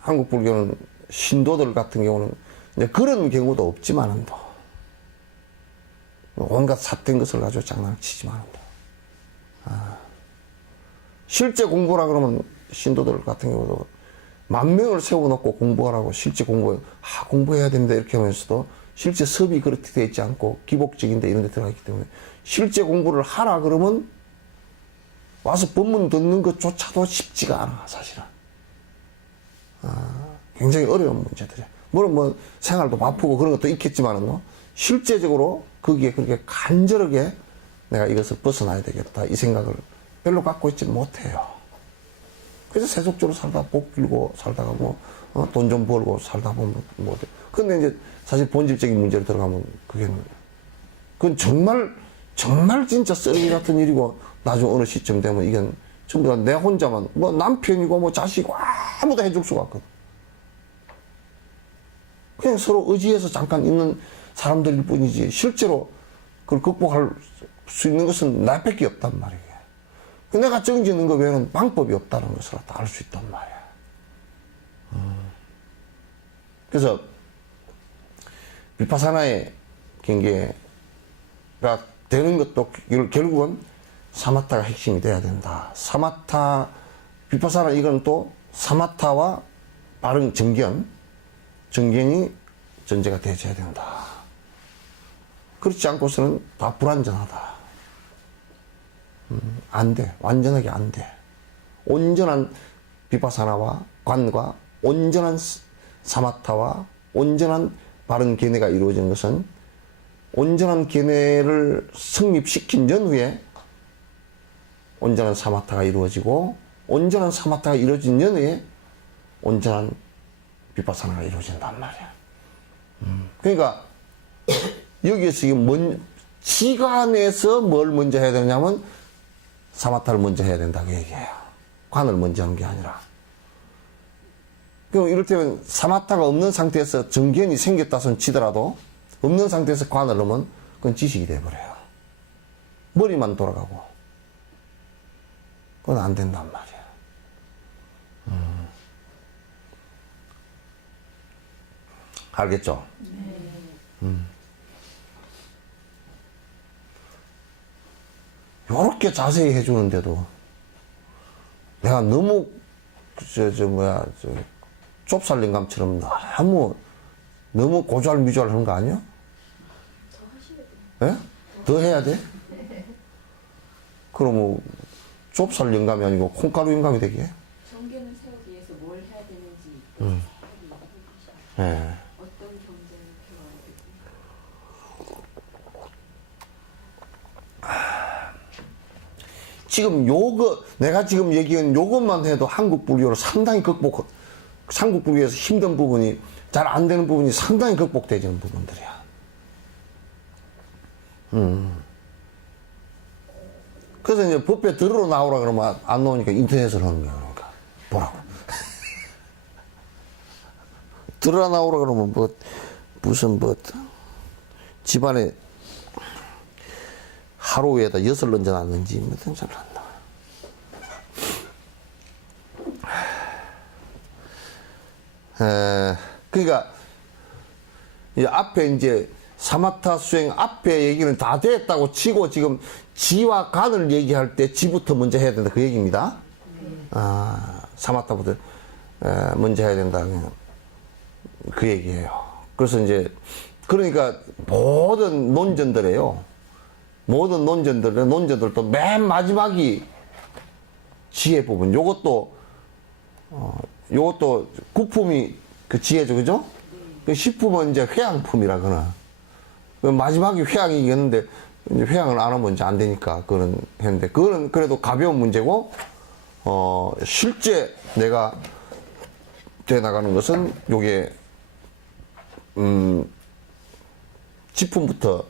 한국 불교는 신도들 같은 경우는 이제 그런 경우도 없지만은도 온갖 삿된 것을 가지고 장난치지만은도 실제 공부라 그러면 신도들 같은 경우도 10,000명을 세워놓고 공부하라고 실제 공부해야 됩니다 이렇게 하면서도 실제 섭이 그렇게 되어 있지 않고 기복적인데 이런 데 들어가 있기 때문에 실제 공부를 하라 그러면 와서 법문 듣는 것조차도 쉽지가 않아 사실은. 굉장히 어려운 문제들이야. 물론 뭐 생활도 바쁘고 그런 것도 있겠지만은 실제적으로 거기에 그렇게 간절하게 내가 이것을 벗어나야 되겠다 이 생각을 별로 갖고 있지는 못해요. 그래서 세속적으로 살다 복 빌고 살다가 뭐 돈 좀 벌고 살다 보면 뭐 근데 이제 사실 본질적인 문제로 들어가면 그건 정말 진짜 쓰레기 같은 일이고 나중 어느 시점 되면 이건 전부 다 내 혼자만 뭐 남편이고 뭐 자식이고 아무도 해줄 수가 없거든. 그냥 서로 의지해서 잠깐 있는 사람들일 뿐이지 실제로 그걸 극복할 수 있는 것은 나밖에 없단 말이에요. 내가 정지는 것 외에는 방법이 없다는 것을 다 알 수 있단 말이야. 그래서 비파사나의 경계가 되는 것도 결국은 사마타가 핵심이 돼야 된다. 사마타, 비파사나 이건 또 사마타와 바른 정견이 전제가 되어야 된다. 그렇지 않고서는 다 불완전하다. 안 돼. 완전하게 안 돼. 온전한 비파사나와 관과 온전한 사마타와 온전한 바른 견해가 이루어진 것은 온전한 견해를 성립시킨 연후에 온전한 사마타가 이루어지고 온전한 사마타가 이루어진 연후에 온전한 비파사나가 이루어진단 말이야. 그러니까 여기에서 이게 지간에서 뭘 먼저 해야 되냐면 사마타를 먼저 해야 된다고 얘기해요. 관을 먼저 하는 게 아니라. 그럼 이럴 때면 사마타가 없는 상태에서 정견이 생겼다 손 치더라도 없는 상태에서 관을 넣으면 그건 지식이 돼버려요. 머리만 돌아가고. 그건 안 된단 말이야. 알겠죠? 네. 요렇게 자세히 해주는데도 내가 너무 좁쌀 영감처럼 너무 고주할미주할 하는 거 아니야? 더 하셔야 돼. 예? 더 해야 돼? 그럼 좁쌀 영감이 아니고 콩가루 영감이 되게? 경계는 세우기 위해서 뭘 해야 되는지 자세하게 얘기해 주시면 예. 어떤 경제를 펴야 되고 지금 내가 지금 얘기한 요것만 해도 한국 불교를 상당히 한국 불교에서 힘든 부분이, 잘 안 되는 부분이 상당히 극복되지는 부분들이야. 그래서 이제 법에 들으러 나오라 그러면 안 나오니까 인터넷을 하는 거야, 그러니까. 보라고. 들으러 나오라 그러면 무슨 집안에 하루에다 6런전 났는지 뭐든 잘 안 나와. 그러니까 이 앞에 이제 사마타 수행 앞에 얘기는 다 됐다고 치고 지금 지와 간을 얘기할 때 지부터 먼저 해야 된다 그 얘기입니다. 사마타부터 먼저 해야 된다 그 얘기예요. 그래서 이제 그러니까 모든 논전들에요. 모든 논전들도 맨 마지막이 지혜 부분. 요것도 구품이 그 지혜죠, 그죠? 그 시품은 이제 회양품이라거나. 마지막이 회양이겠는데, 이제 회양을 안 하면 이제 안 되니까, 그거는 했는데, 그거는 그래도 가벼운 문제고, 실제 내가 돼 나가는 것은 요게, 지품부터,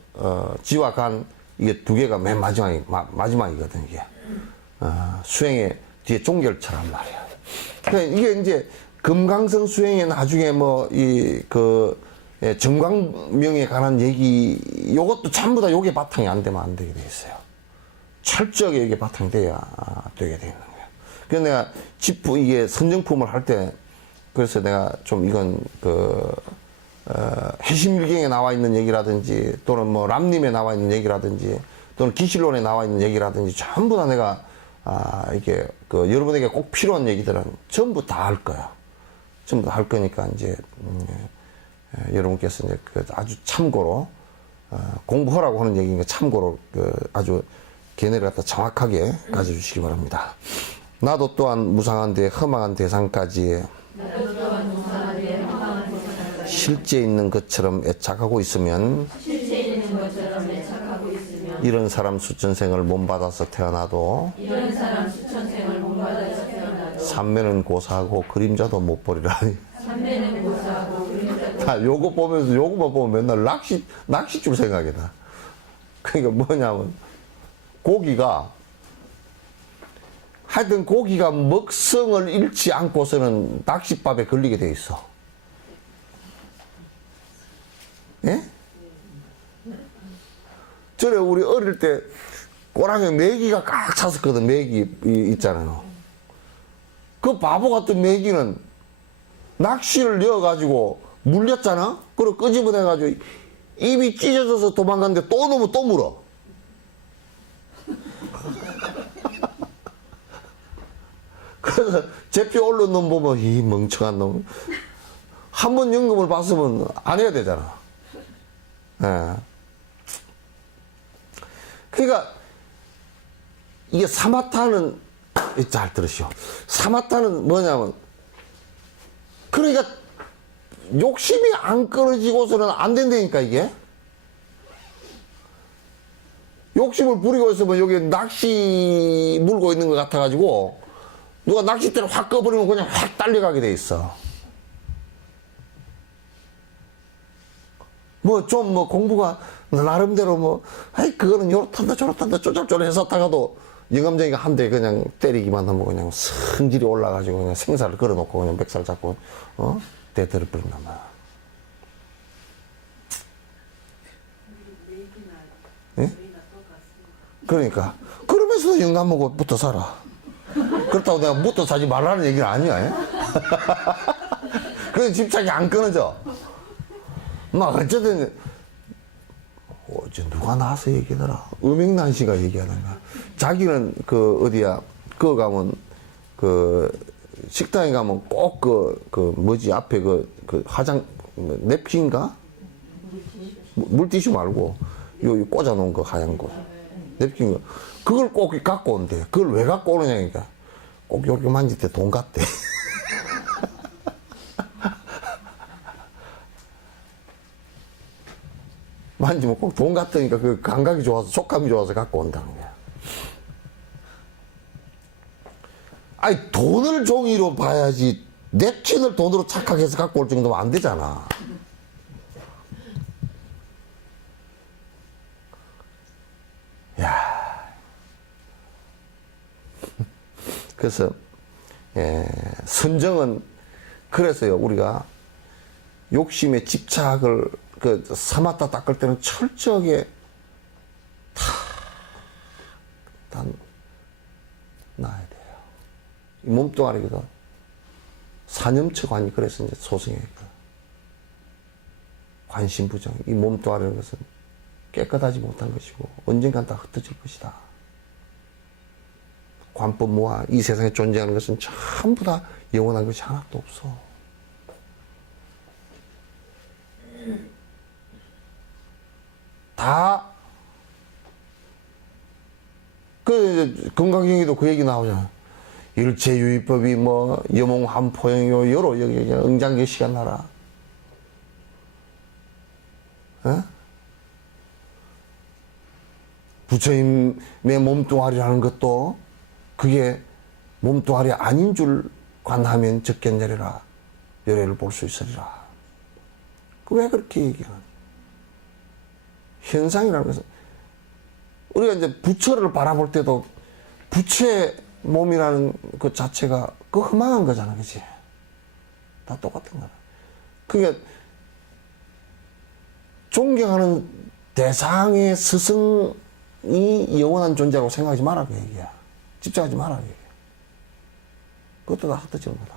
지와 간, 이게 두 개가 맨 마지막이거든, 이게. 수행의 뒤에 종결처란 말이야. 그러니까 이게 이제 금강성 수행의 나중에 정광명에 관한 얘기, 요것도 전부 다 요게 바탕이 안 되면 안 되게 돼 있어요. 철저하게 이게 바탕이 돼야 되게 되는 거예요. 그래서 내가 이게 선정품을 할 때, 그래서 내가 좀 이건 해심일경에 나와 있는 얘기라든지 또는 뭐 람림에 나와 있는 얘기라든지 또는 기실론에 나와 있는 얘기라든지 전부 다 내가 이게 여러분에게 꼭 필요한 얘기들은 전부 다 할 거야. 전부 다 할 거니까 이제 여러분께서 이제 아주 참고로 공부하라고 하는 얘기니까 참고로 아주 걔네를 갖다 정확하게 가져주시기 바랍니다. 나도 또한 무상한데 허망한 대상까지 실제 있는 것처럼 애착하고 있으면 이런 사람 수천생을 몸받아서 태어나도 삼매는 고사하고 그림자도 못 보리라. 요거 보면서 요거만 보면 맨날 낚시줄 생각이 나. 그러니까 뭐냐면 하여튼 고기가 먹성을 잃지 않고서는 낚싯밥에 걸리게 돼 있어. 예? 전에 우리 어릴 때 꼬랑에 메기가 꽉 찼었거든. 메기 있잖아요. 그 바보 같은 메기는 낚시를 넣어가지고 물렸잖아? 그리고 끄집어내가지고 입이 찢어져서 도망갔는데 또 넣으면 또 물어. 그래서 제피 올른 놈 보면 이 멍청한 놈. 한 번 연금을 봤으면 안 해야 되잖아. 예. 그러니까 이게 사마타는 잘 들으시오. 사마타는 뭐냐면 그러니까 욕심이 안 끊어지고서는 안 된다니까 이게. 욕심을 부리고 있으면 여기 낚시 물고 있는 것 같아가지고 누가 낚싯대를 확 꺼버리면 그냥 확 딸려가게 돼 있어. 공부가 나름대로 그거는 요렇단다 저렇단다 쪼잘쪼잘 해서 다가도 영감쟁이가 한 대 그냥 때리기만 하면 그냥 성질이 올라가지고 그냥 생사를 걸어놓고 그냥 멱살 잡고 대들을 버린단 말이야. 예? 그러니까 그러면서 영감 먹고 붙어 살아. 그렇다고 내가 붙어 사지 말라는 얘기는 아니야. 예? 그래서 집착이 안 끊어져. 어쨌든 어제 누가 나와서 얘기하더라. 음익난 씨가 얘기하던가. 자기는 어디야 그거 가면 그 식당에 가면 꼭 그 뭐지 앞에 그 화장 냅킨인가 물티슈 말고 요 꽂아놓은 거 하얀 거 냅킨 거 그걸 꼭 갖고 온대. 그걸 왜 갖고 오느냐니까 꼭 이렇게 만질 때 돈 같대. 만지면 꼭 돈 같으니까 그 감각이 좋아서 촉감이 좋아서 갖고 온다는 거야. 아니 돈을 종이로 봐야지 냅킨을 돈으로 착각해서 갖고 올 정도면 안 되잖아. 야. 그래서 선정은 그래서요 우리가 욕심에 집착을 삼았다 닦을 때는 철저하게 다 놔야 돼요. 이 몸뚱아리거든. 사념처관이 그래서 이제 소승했거든. 관심부정. 이 몸뚱아리라는 것은 깨끗하지 못한 것이고 언젠간 다 흩어질 것이다. 관법무아 이 세상에 존재하는 것은 전부 다 영원한 것이 하나도 없어. 다 건강경에도 그 얘기 나오잖아. 일체유의법이 뭐 여몽한포영이요 여로 여기 응장계시가 나라. 어? 부처님의 몸뚱아리라는 것도 그게 몸뚱아리 아닌 줄 관하면 적견내려라 열애를 볼 수 있으리라. 왜 그렇게 얘기하는? 현상이라는 것은 우리가 이제 부처를 바라볼 때도 부처의 몸이라는 그 자체가 그 흠망한 거잖아, 그치? 다 똑같은 거야. 그게 존경하는 대상의 스승이 영원한 존재라고 생각하지 마라, 그 얘기야. 집착하지 마라, 그 얘기야. 그것도 다 흩어지는 거다.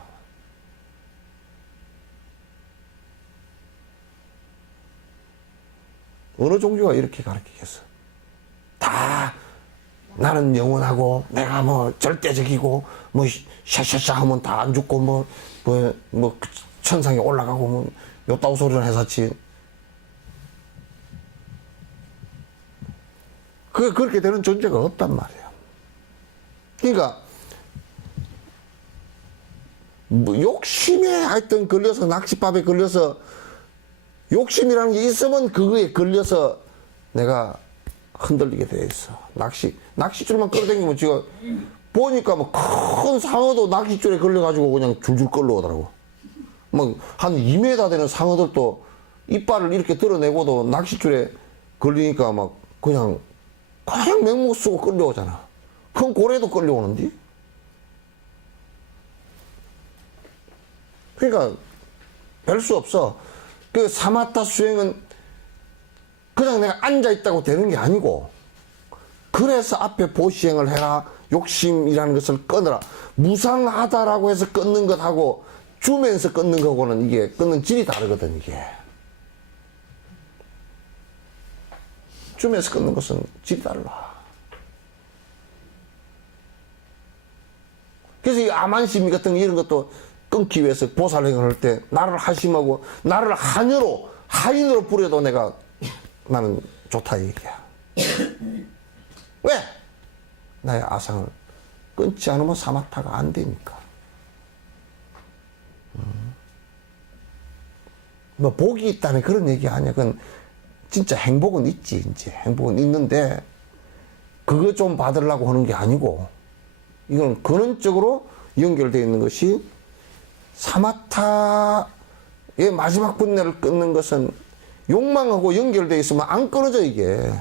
어느 종교가 이렇게 가르치겠어? 다 나는 영원하고 내가 뭐 절대적이고 뭐 샤샤샤 하면 다 안 죽고 뭐 천상에 올라가고 뭐 요따구 소리를 해서지. 그렇게 되는 존재가 없단 말이야. 그러니까 뭐 욕심에 하여튼 걸려서 낚싯밥에 걸려서 욕심이라는 게 있으면 그거에 걸려서 내가 흔들리게 돼 있어. 낚싯줄만 끌어당기면 지금 보니까 뭐 큰 상어도 낚싯줄에 걸려가지고 그냥 줄줄 끌려오더라고. 막 한 2m 되는 상어들도 이빨을 이렇게 드러내고도 낚싯줄에 걸리니까 막 그냥 맹목 쓰고 끌려오잖아. 큰 고래도 끌려오는데? 그러니까 별 수 없어. 그 사마타 수행은 그냥 내가 앉아있다고 되는 게 아니고, 그래서 앞에 보시행을 해라, 욕심이라는 것을 끊어라. 무상하다라고 해서 끊는 것하고 주면서 끊는 거고는 이게 끊는 질이 다르거든, 이게. 주면서 끊는 것은 질이 달라. 그래서 이 아만심 같은 거 이런 것도 끊기 위해서 보살행을 할 때 나를 하심하고 나를 하인으로 부려도 나는 좋다 이 얘기야. 왜? 나의 아상을 끊지 않으면 사마타가 안 되니까. 뭐 복이 있다는 그런 얘기 아니야. 그건 진짜 행복은 있지. 이제 행복은 있는데 그거 좀 받으려고 하는 게 아니고, 이건 근원적으로 연결되어 있는 것이 사마타의 마지막 분내를 끊는 것은 욕망하고 연결되어 있으면 안 끊어져, 이게.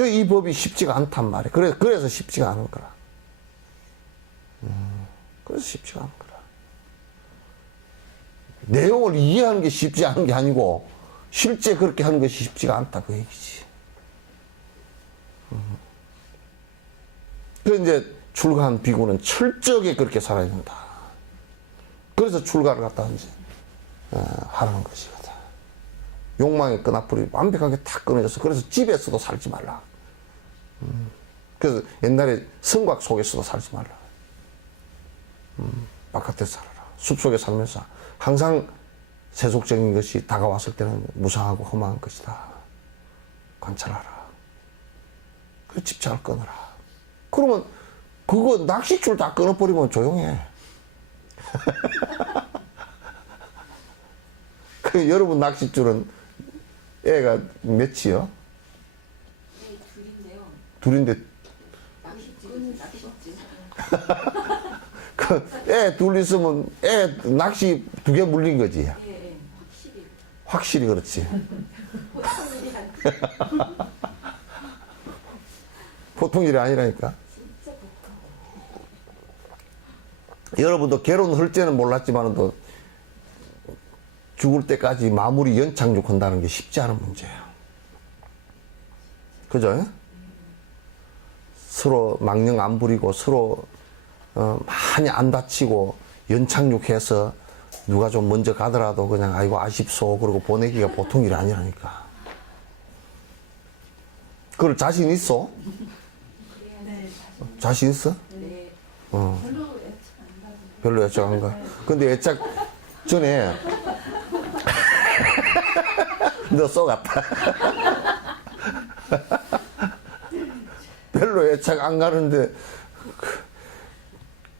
이 법이 쉽지가 않단 말이야. 그래서 쉽지가 않은 거라. 그래서 쉽지가 않은 거라. 내용을 이해하는 게 쉽지 않은 게 아니고 실제 그렇게 하는 것이 쉽지가 않다, 그 얘기지. 그래서 이제 출가한 비구는 철저하게 그렇게 살아야 된다. 그래서 출가를 갖다 이제 하라는 것이거든. 욕망의 끈앞불이 완벽하게 탁 끊어져서 그래서 집에서도 살지 말라. 그래서 옛날에 성곽 속에서도 살지 말라. 바깥에서 살아라. 숲속에 살면서 항상 세속적인 것이 다가왔을 때는 무상하고 험한 것이다. 관찰하라. 그 집착을 끊어라. 그러면 그거 낚싯줄 다 끊어버리면 조용해. 그 여러분 낚싯줄은 애가 몇이요? 네, 둘인데요. 둘인데 낚싯줄. 그 애 둘 있으면 애 낚시 2개 물린 거지. 예, 예, 확실히. 확실히 그렇지. 보통 일이 아니에요. 보통 일이 아니라니까. 진짜 보통. 여러분도 결혼할 때는 몰랐지만도 죽을 때까지 마무리 연착륙 한다는 게 쉽지 않은 문제예요. 그죠? 서로 망령 안 부리고 서로 많이 안 다치고 연착륙해서 누가 좀 먼저 가더라도 그냥 아이고 아쉽소 그러고 보내기가 보통 일이 아니라니까. 그걸 자신 있어? 네. 자신 있어? 네. 별로 애착 안 가고. 별로 애착 안 가. 근데 애착 전에 너 쏘갔다. 별로 애착 안 가는데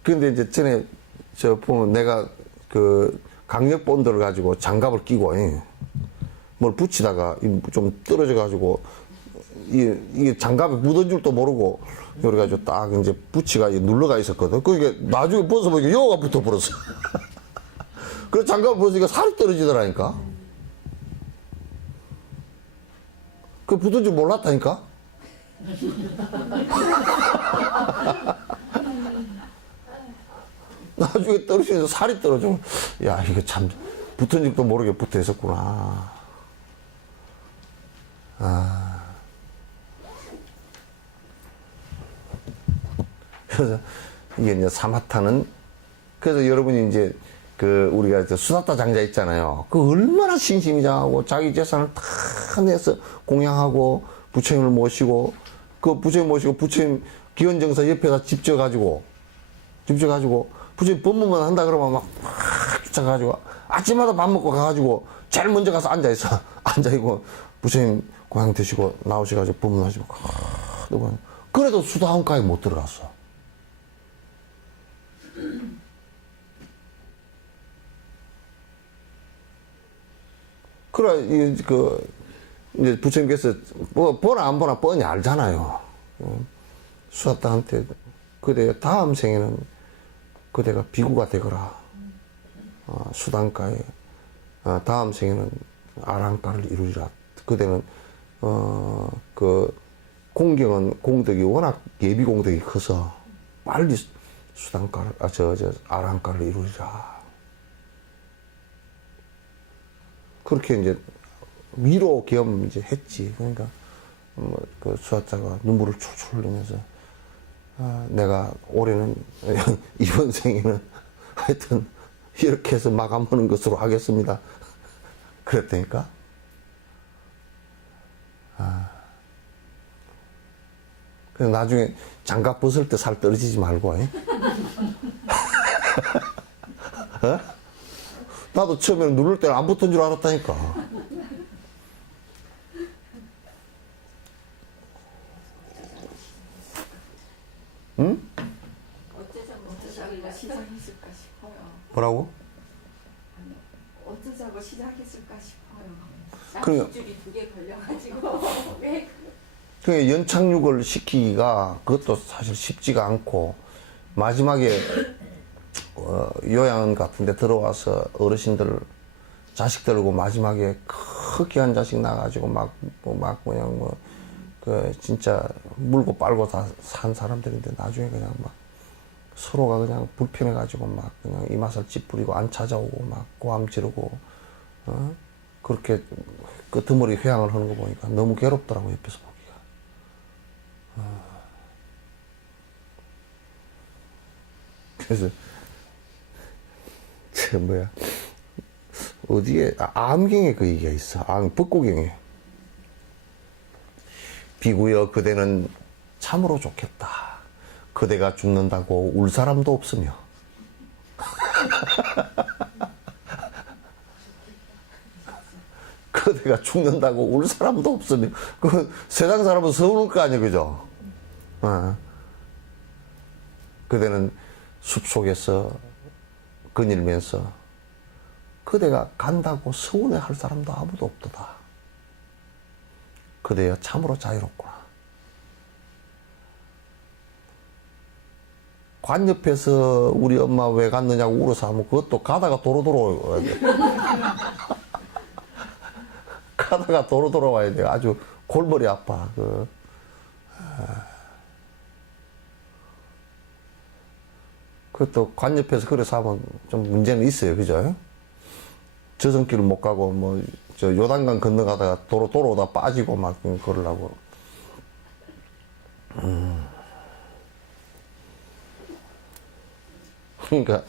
근데 이제 전에 저 보면 내가 그 강력 본드를 가지고 장갑을 끼고 뭘 붙이다가 좀 떨어져 가지고 이게 장갑에 묻은 줄도 모르고 요래 가지고 딱 이제 붙이가 눌러가 있었거든. 그게 나중에 벗어보니까 여가 붙어 버렸어. 그래서 장갑을 벗으니까 살이 떨어지더라니까. 그 붙은 줄 몰랐다니까. 나중에 떨어지면서 살이 떨어져. 야, 이거 참, 붙은 줄도 모르게 붙어 있었구나. 아. 그래서 이게 이제 사마타는, 그래서 여러분이 이제 그 우리가 수사타 장자 있잖아요. 그 얼마나 신심이장하고 자기 재산을 다 내서 공양하고 부처님을 모시고 그 부처님 모시고 부처님 기원정사 옆에다 집 지어가지고 부처님 법문만 한다 그러면 막 귀찮아가지고 아침마다 밥 먹고 가가지고 제일 먼저 가서 앉아있어. 앉아있고 부처님 공양 드시고 나오셔가지고 법문하시고 그래도 수다원가에 못 들어갔어. 그래, 이제 부처님께서, 보나 안 보나 뻔히 알잖아요. 수사다한테, 그대 다음 생에는 그대가 비구가 되거라. 수단가에, 다음 생에는 아랑가를 이루리라. 그대는, 그, 공경은 공덕이 워낙 예비 공덕이 커서 빨리 수단가를, 아랑가를 이루리라. 그렇게 이제 위로 겸 이제 했지. 그러니까 그 수화자가 눈물을 출출 흘리면서 내가 올해는 이번 생에는 하여튼 이렇게 해서 마감하는 것으로 하겠습니다. 그랬다니까. 그래서 나중에 장갑 벗을 때 살 떨어지지 말고. 어? 나도 처음에는 누를 때는 안 붙은 줄 알았다니까. 응? 어쩌자고 시작했을까 싶어요. 뭐라고? 어쩌자고 시작했을까 싶어요. 그래요. 낚싯줄이 2개 걸려가지고 왜 그 연착륙을 시키기가 그것도 사실 쉽지가 않고 마지막에 요양원 같은 데 들어와서 어르신들 자식 들고 마지막에 크게 한 자식 나가지고 막 그냥 그 진짜 물고 빨고 다 산 사람들인데 나중에 그냥 막 서로가 그냥 불편해가지고 막 그냥 이마살 찌푸리고 안 찾아오고 막 고함 지르고 그렇게 끄트머리 회항을 하는 거 보니까 너무 괴롭더라고 옆에서 보기가. 그래서 저 뭐야 어디에, 암경에 그 얘기가 있어. 법고경에. 비구여 그대는 참으로 좋겠다. 그대가 죽는다고 울 사람도 없으며. 그대가 죽는다고 울 사람도 없으며. 그 세상 사람은 서운할 거 아니야, 그죠? 그대는 숲속에서 거닐면서 그대가 간다고 서운해 할 사람도 아무도 없도다. 그대여 참으로 자유롭구나. 관 옆에서 우리 엄마 왜 갔느냐고 울어서 하면 그것도 가다가 도로 돌아와야 돼. 가다가 도로 돌아와야 돼. 아주 골머리 아파. 그것도 관 옆에서 그래서 하면 좀 문제는 있어요. 그죠? 저승길을 못 가고, 뭐, 저 요단강 건너가다가 도로 돌아오다 빠지고 막 그러려고. 그러니까,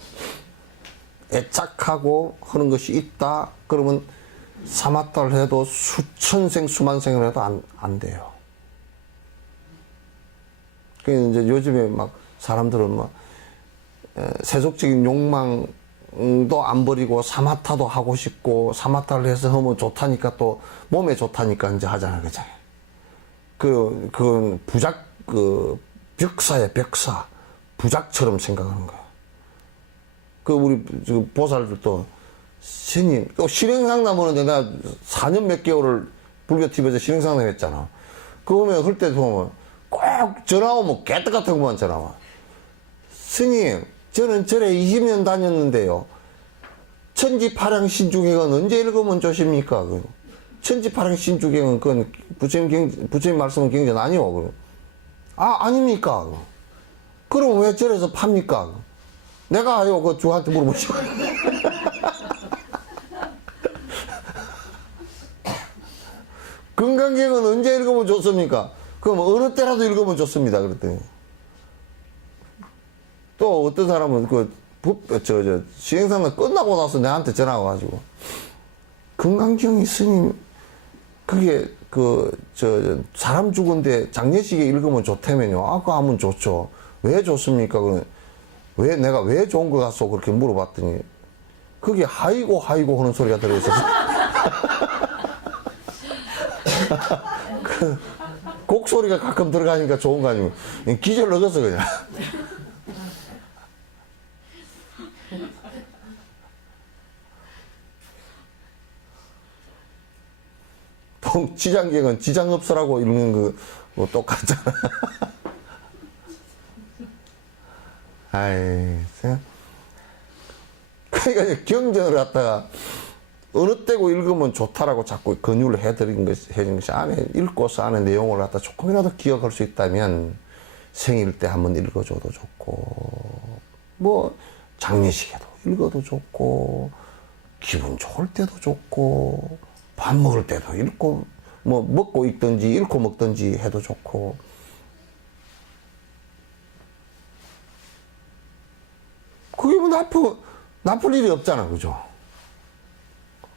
애착하고 하는 것이 있다? 그러면 사마타를 해도 수천생, 수만생을 해도 안 돼요. 그 이제 요즘에 막 사람들은 막, 세속적인 욕망도 안 버리고 사마타도 하고 싶고 사마타를 해서 하면 좋다니까 또 몸에 좋다니까 이제 하잖아, 그죠? 그건 벽사야, 벽사. 부작처럼 생각하는 거야. 우리 보살들도 스님, 또 실행상담 하는데 내가 4년 몇 개월을 불교TV에서 실행상담 했잖아. 그거 보면 그럴 때 보면 꼭 전화 오면 개떡 같은 것만 전화 와. 스님, 저는 절에 20년 다녔는데요. 천지파량신주경은 언제 읽으면 좋습니까? 천지파량신주경은 그건 부처님 말씀은 경전 아니오. 아닙니까? 그럼 왜 절에서 팝니까? 내가 아요, 그 주한테 물어보시오. 건강경은 언제 읽으면 좋습니까? 그럼 어느 때라도 읽으면 좋습니다. 그랬더니. 또 어떤 사람은 시행상담 끝나고 나서 내한테 전화가 와가지고, 건강경이 스님, 그게 사람 죽은데 장례식에 읽으면 좋다면요. 그거 하면 좋죠. 왜 좋습니까? 내가 왜 좋은 거 같소? 그렇게 물어봤더니, 그게 하이고 하는 소리가 들어있어서. 곡소리가 가끔 들어가니까 좋은 거 아니면, 기절 넣었어, 그냥. 지장경은 지장업소라고 읽는 거 똑같잖아. 그러니까 경전을 갖다가 어느 때고 읽으면 좋다라고 자꾸 권유를 해준 것이 안에 읽고서 안에 내용을 갖다 조금이라도 기억할 수 있다면 생일 때 한번 읽어줘도 좋고, 뭐 장례식에도 읽어도 좋고, 기분 좋을 때도 좋고, 밥 먹을 때도 읽고, 뭐 먹고 읽든지 읽고 먹든지 해도 좋고. 그게 뭐 나쁠 일이 없잖아, 그죠?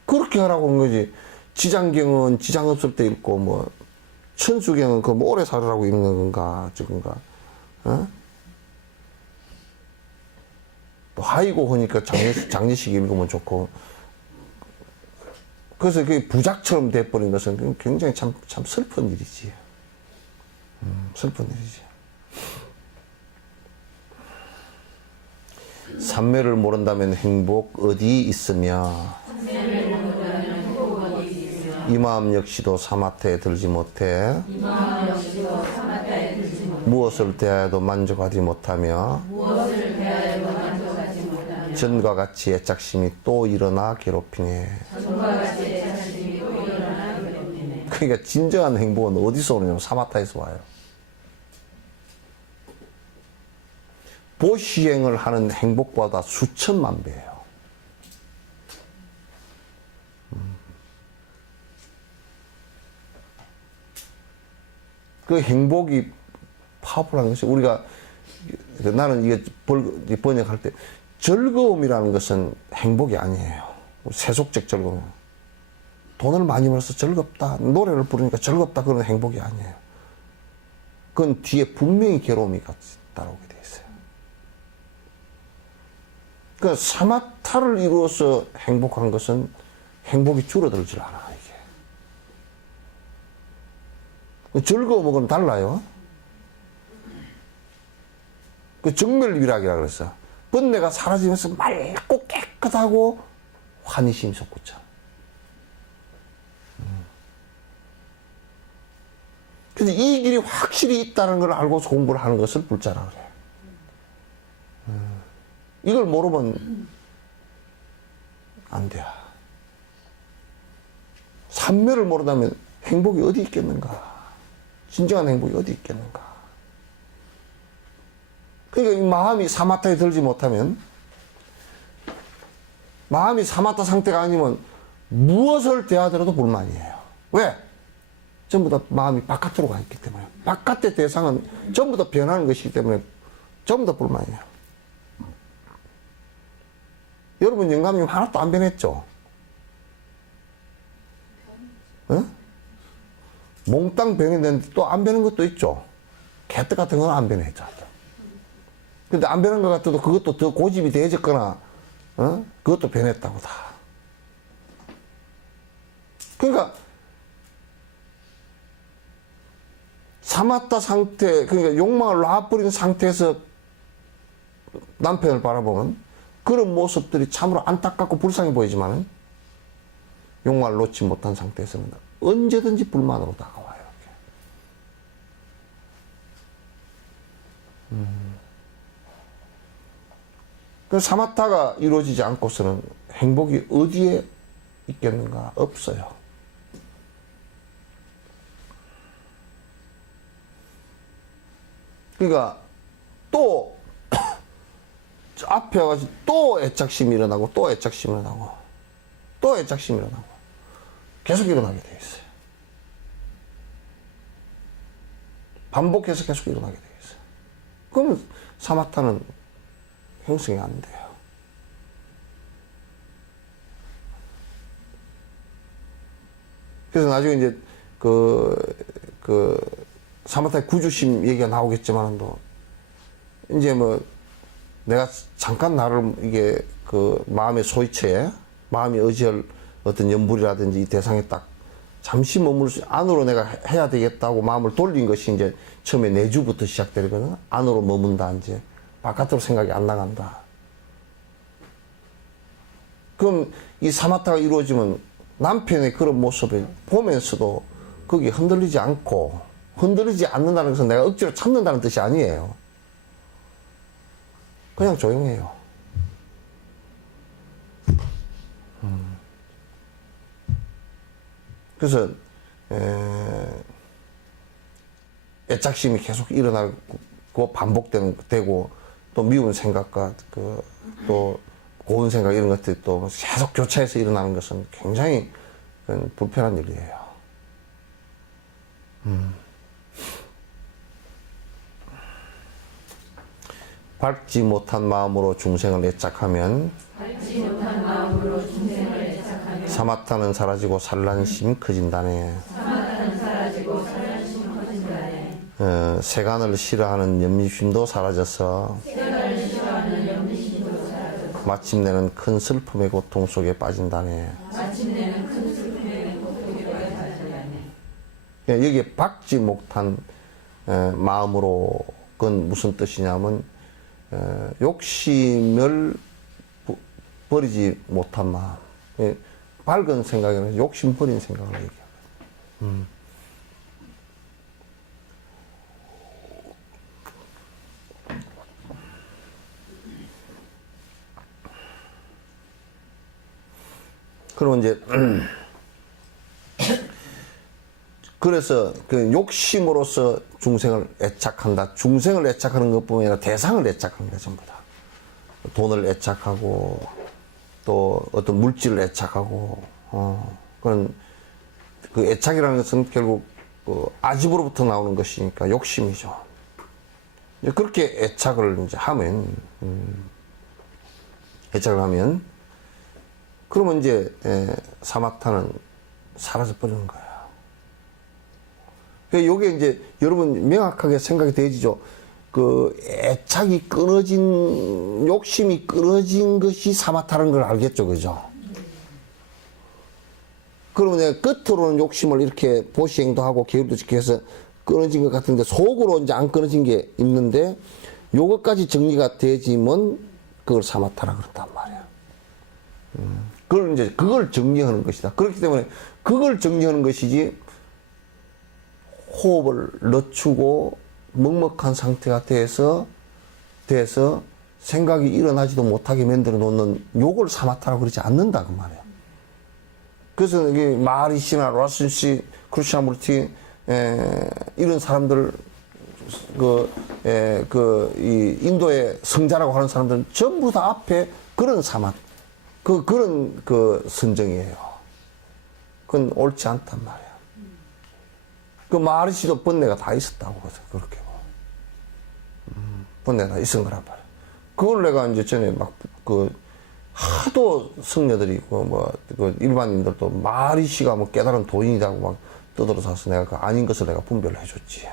그렇게 하라고 한 거지. 지장경은 지장 없을 때 읽고, 뭐 천수경은 뭐 오래 살으라고 읽는 건가, 저건가, 또 하이고 하니까 장례식 읽으면 좋고. 그래서 그게 부작처럼 돼버린 것은 굉장히 참 슬픈 일이지. 슬픈 일이지. 삼매를 모른다면 행복 어디 있으며, 이 마음 역시도 사마타에 들지 못해, 무엇을 대하여도 만족하지 못하며, 전과 같이 애착심이 또 일어나 괴롭히네. 그러니까 진정한 행복은 어디서 오느냐면 사마타에서 와요. 보시행을 하는 행복보다 수천만 배예요. 그 행복이 파워풀한 것이, 우리가, 나는 이게 번역할 때, 즐거움이라는 것은 행복이 아니에요. 세속적 즐거움. 돈을 많이 벌어서 즐겁다, 노래를 부르니까 즐겁다, 그런 행복이 아니에요. 그건 뒤에 분명히 괴로움이 같이 따라오게 돼 있어요. 그러니까 사마타를 이루어서 행복한 것은 행복이 줄어들질 않아, 이게. 즐거움은 달라요. 그 정멸위락이라 그랬어. 번뇌가 사라지면서 맑고 깨끗하고 환희심이 솟구쳐. 그래서 이 길이 확실히 있다는 걸 알고서 공부를 하는 것을 불자라 그래. 이걸 모르면 안 돼. 삼매를 모르다면 행복이 어디 있겠는가? 진정한 행복이 어디 있겠는가? 그러니까 이 마음이 사마타에 들지 못하면, 마음이 사마타 상태가 아니면 무엇을 대하더라도 불만이에요. 왜? 전부 다 마음이 바깥으로 가 있기 때문에. 바깥의 대상은 전부 다 변하는 것이기 때문에 전부 다 불만이에요. 여러분, 영감님 하나도 안 변했죠? 응? 몽땅 변했는데 또 안 변한 것도 있죠? 개떡 같은 건 안 변했죠. 근데 안 변한 것 같아도 그것도 더 고집이 대해졌거나, 그것도 변했다고 다. 그러니까, 사마타 상태, 그러니까 욕망을 놔버린 상태에서 남편을 바라보면 그런 모습들이 참으로 안타깝고 불쌍해 보이지만 욕망을 놓지 못한 상태에서는 언제든지 불만으로 다가와요. 그 사마타가 이루어지지 않고서는 행복이 어디에 있겠는가? 없어요. 그러니까 또 앞에 와가지고 또 애착심이 일어나고 또 애착심이 일어나고 또 애착심이 일어나고 계속 일어나게 돼 있어요. 반복해서 계속 일어나게 돼 있어요. 그러면 사마타는 형성이 안 돼요. 그래서 나중에 이제 사마타의 구주심 얘기가 나오겠지만도, 이제 뭐, 내가 잠깐 나를 이게 마음의 소위처에, 마음이 의지할 어떤 연불이라든지 이 대상에 딱 잠시 머물 수, 안으로 내가 해야 되겠다고 마음을 돌린 것이 이제 처음에 내주부터 시작되거든. 안으로 머문다, 이제. 바깥으로 생각이 안 나간다. 그럼 이 사마타가 이루어지면 남편의 그런 모습을 보면서도 거기 흔들리지 않고, 흔들리지 않는다는 것은 내가 억지로 참는다는 뜻이 아니에요. 그냥 조용해요. 그래서 애착심이 계속 일어나고 반복되고 또 미운 생각과 또 고운 생각 이런 것들이 또 계속 교차해서 일어나는 것은 굉장히 불편한 일이에요. 밝지 못한 마음으로 중생을 애착하면 사마타는 사라지고 산란심이 커진다네. 세간을 싫어하는 염심도 사라져서 마침내는 큰 슬픔의 고통 속에 빠진다네. 여기에 박지 못한 마음으로, 그건 무슨 뜻이냐면 욕심을 버리지 못한 마음, 밝은 생각에는 욕심 버린 생각을 얘기해요. 그러면 이제 그래서 그 욕심으로서 중생을 애착한다. 중생을 애착하는 것뿐만 아니라 대상을 애착합니다, 전부 다. 돈을 애착하고 또 어떤 물질을 애착하고, 그런 그 애착이라는 것은 결국 아집으로부터 나오는 것이니까 욕심이죠. 이제 그렇게 애착을 이제 하면, 그러면 이제 사마타는 사라져 버리는 거예요. 요게 이제 여러분 명확하게 생각이 되지죠. 그 애착이 끊어진, 욕심이 끊어진 것이 사마타라는 걸 알겠죠, 그죠? 그러면 내가 끝으로는 욕심을 이렇게 보시행도 하고 계율도 지켜서 끊어진 것 같은데 속으로 이제 안 끊어진 게 있는데 요것까지 정리가 되지면 그걸 사마타라 그렇단 말이야. 그걸 정리하는 것이다. 그렇기 때문에 그걸 정리하는 것이지 호흡을 늦추고 먹먹한 상태가 돼서 생각이 일어나지도 못하게 만들어 놓는 요걸 사마타라고 그러지 않는다 그 말이야. 그래서 이게 마하리시나 라슨시, 크루샤무르티 이런 사람들 이 인도의 성자라고 하는 사람들은 전부 다 앞에 그런 그런 선정이에요. 그건 옳지 않단 말이야. 그 마하리시도 번뇌가 다 있었다고 그렇게 번뇌가 다 있은 거란 말이야. 그걸 내가 이제 전에 하도 성녀들이 있고 일반인들도 마하리시가 깨달은 도인이라고 막 떠들어서 내가 그 아닌 것을 내가 분별을 해줬지.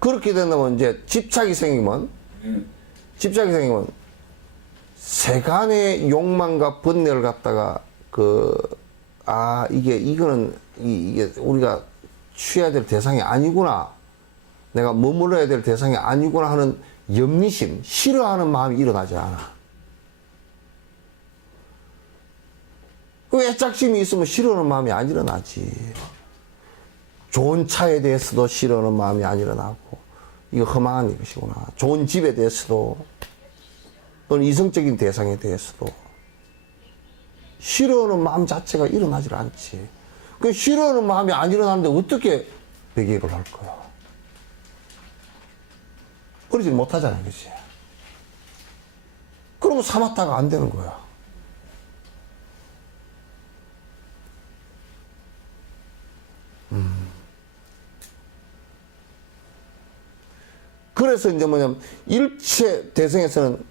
그렇게 된다면 이제 집착이 생기면 세간의 욕망과 번뇌를 갖다가 이거는 우리가 취해야 될 대상이 아니구나, 내가 머물러야 될 대상이 아니구나 하는 염리심, 싫어하는 마음이 일어나지 않아. 그 애착심이 있으면 싫어하는 마음이 안 일어나지. 좋은 차에 대해서도 싫어하는 마음이 안 일어나고, 이거 허망한 이것이구나. 좋은 집에 대해서도, 또는 이성적인 대상에 대해서도 싫어하는 마음 자체가 일어나질 않지. 그 싫어하는 마음이 안 일어나는데 어떻게 배기를 할 거야? 그러지 못하잖아, 그치? 그러면 사마타가 안 되는 거야. 그래서 이제 뭐냐면, 대성에서는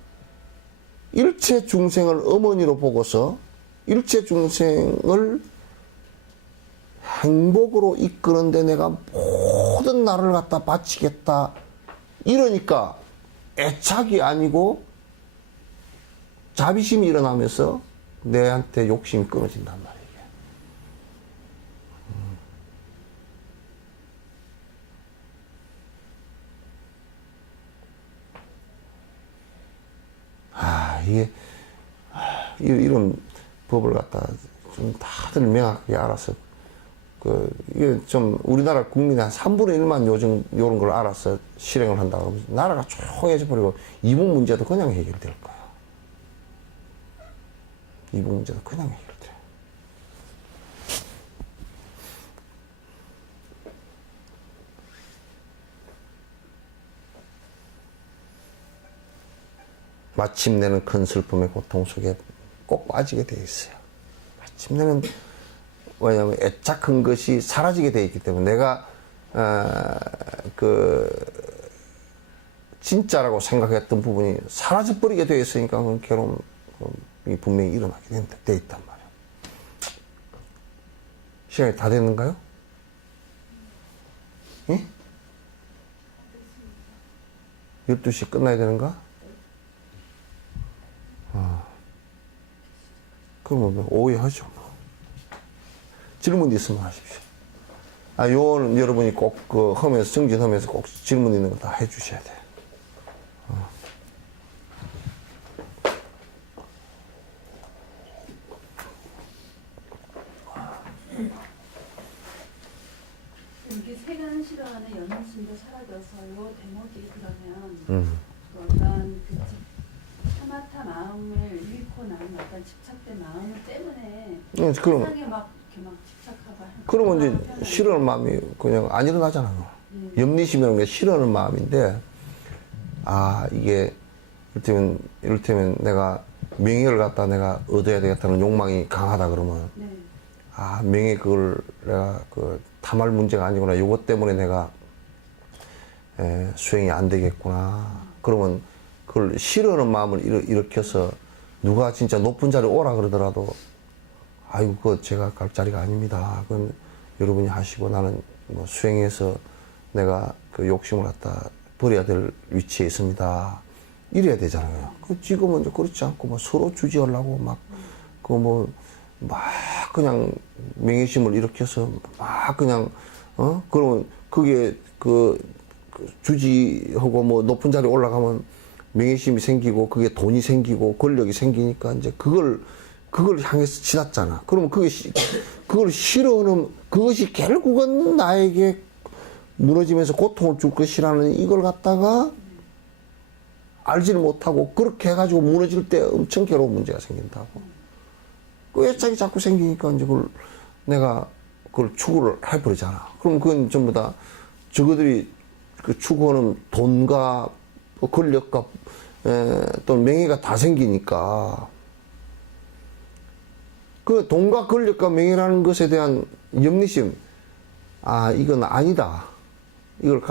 일체 중생을 어머니로 보고서 일체 중생을 행복으로 이끄는데 내가 모든 나를 갖다 바치겠다. 이러니까 애착이 아니고 자비심이 일어나면서 내한테 욕심이 끊어진단 말이에요. 이런 법을 갖다 좀 다들 명확하게 알아서, 이게 좀 우리나라 국민의 한 3분의 1만 요즘 요런 걸 알아서 실행을 한다고 하면 나라가 조용해져 버리고 이북 문제도 그냥 해결될 거야. 이북 문제도 그냥 해결돼. 마침내는 큰 슬픔의 고통 속에 꼭 빠지게 돼 있어요. 마침내는, 왜냐하면 애착한 것이 사라지게 돼 있기 때문에 내가 진짜라고 생각했던 부분이 사라져 버리게 돼 있으니까 그 괴로움이 분명히 일어나게 돼 있단 말이에요. 시간이 다 됐는가요? 예? 12시 끝나야 되는가? 그러면 오해하죠. 질문 있으면 하십시오. 요거는 여러분이 꼭 하면서, 정진하면서 꼭 질문 있는 거 다 해주셔야 돼요. 이게 세간 싫어하는 연민심도 사라져서 요 대목이 그러면 그런 사마타 마음을 잃고 나는 어떤 집착된 마음 때문에 그럼, 세상에 막 이렇게 막 집착하고 그러면 이제 싫어하는 마음이 그냥 안 일어나잖아요. 염리심이라는 게 싫어하는 마음인데, 이게 이를테면 내가 명예를 갖다 내가 얻어야 되겠다는 욕망이 강하다 그러면, 네. 명예 그걸 내가 탐할 문제가 아니구나. 요것 때문에 내가 수행이 안 되겠구나. 그러면 그걸 싫어하는 마음을 일으켜서 누가 진짜 높은 자리에 오라 그러더라도 아이고 그거 제가 갈 자리가 아닙니다. 그건 여러분이 하시고 나는 뭐 수행해서 내가 그 욕심을 갖다 버려야 될 위치에 있습니다. 이래야 되잖아요. 그 지금은 이제 그렇지 않고 막 서로 주지하려고 막 그 뭐 막 그냥 명예심을 일으켜서 막 그냥 그러면 그게 그 주지하고 뭐 높은 자리에 올라가면 명예심이 생기고 그게 돈이 생기고 권력이 생기니까 이제 그걸 향해서 지났잖아. 그러면 그걸 싫어하는 그것이 결국은 나에게 무너지면서 고통을 줄 것이라는 이걸 갖다가 알지를 못하고 그렇게 해가지고 무너질 때 엄청 괴로운 문제가 생긴다고. 그 애착이 자꾸 생기니까 이제 내가 그걸 추구를 해버리잖아. 그럼 그건 전부 다 저거들이 그 추구하는 돈과 권력과 또 명예가 다 생기니까 그 돈과 권력과 명예라는 것에 대한 염리심, 아 이건 아니다. 이걸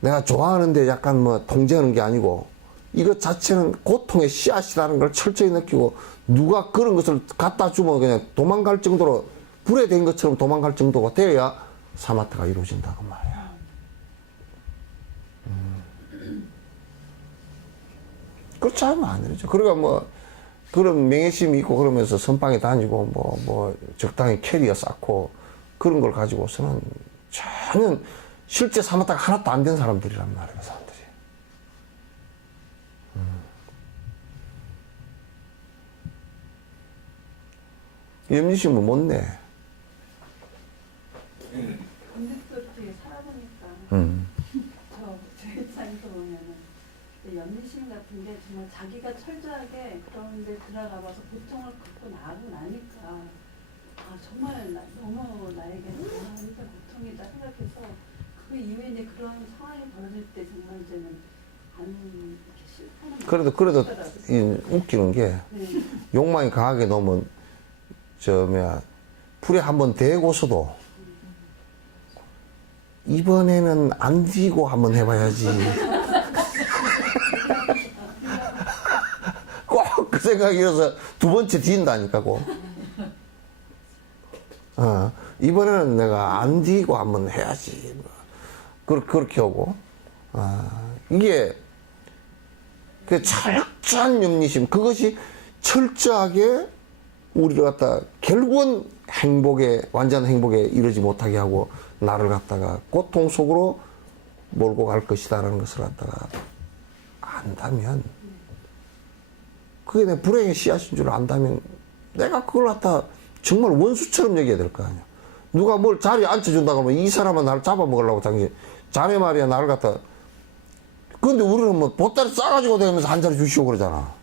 내가 좋아하는데 약간 뭐 통제하는 게 아니고 이것 자체는 고통의 씨앗이라는 걸 철저히 느끼고 누가 그런 것을 갖다 주면 그냥 도망갈 정도로 불에 된 것처럼 도망갈 정도가 되어야 사마타가 이루어진다고 말이야. 그렇지 않으면 안 되죠. 그러니까 뭐 그런 명예심이 있고 그러면서 선방에 다니고 뭐 적당히 캐리어 쌓고 그런 걸 가지고서는 전혀 실제 사마타가 하나도 안 된 사람들이란 말이에요, 그 사람들이. 염리심은 못 내. 근데도 어떻게 살아보니까 저 입장에서 보면은 연민심 같은데 정말 자기가 철저하게 그런데 들어가봐서 고통을 겪고 나고 나니까 아 정말 너무 나에게 진짜 고통이다 생각해서 그 이후에 이제 그런 상황이 벌어질 때 정말 이제는 안 이렇게 싫다는 그래도 웃기는 게 네. 욕망이 강하게 놓으면 풀에 한번 대고서도 이번에는 안 뒤고 한번 해봐야지. 꼭 그 생각이 들어서 두 번째 뒤인다니까, 꼭. 이번에는 내가 안 뒤고 한번 해야지. 그렇게 하고. 이게, 그 철저한 염리심, 그것이 철저하게 우리를 갖다 결국은 완전한 행복에 이르지 못하게 하고 나를 갖다가 고통 속으로 몰고 갈 것이다라는 것을 갖다가 안다면, 그게 내 불행의 씨앗인 줄 안다면 내가 그걸 갖다 정말 원수처럼 여겨야 될 거 아니야. 누가 뭘 자리에 앉혀준다 그러면 이 사람은 나를 잡아먹으려고 자네 말이야 나를 갖다. 그런데 우리는 뭐 보따리 싸가지고 다니면서 한 자리 주시오 그러잖아.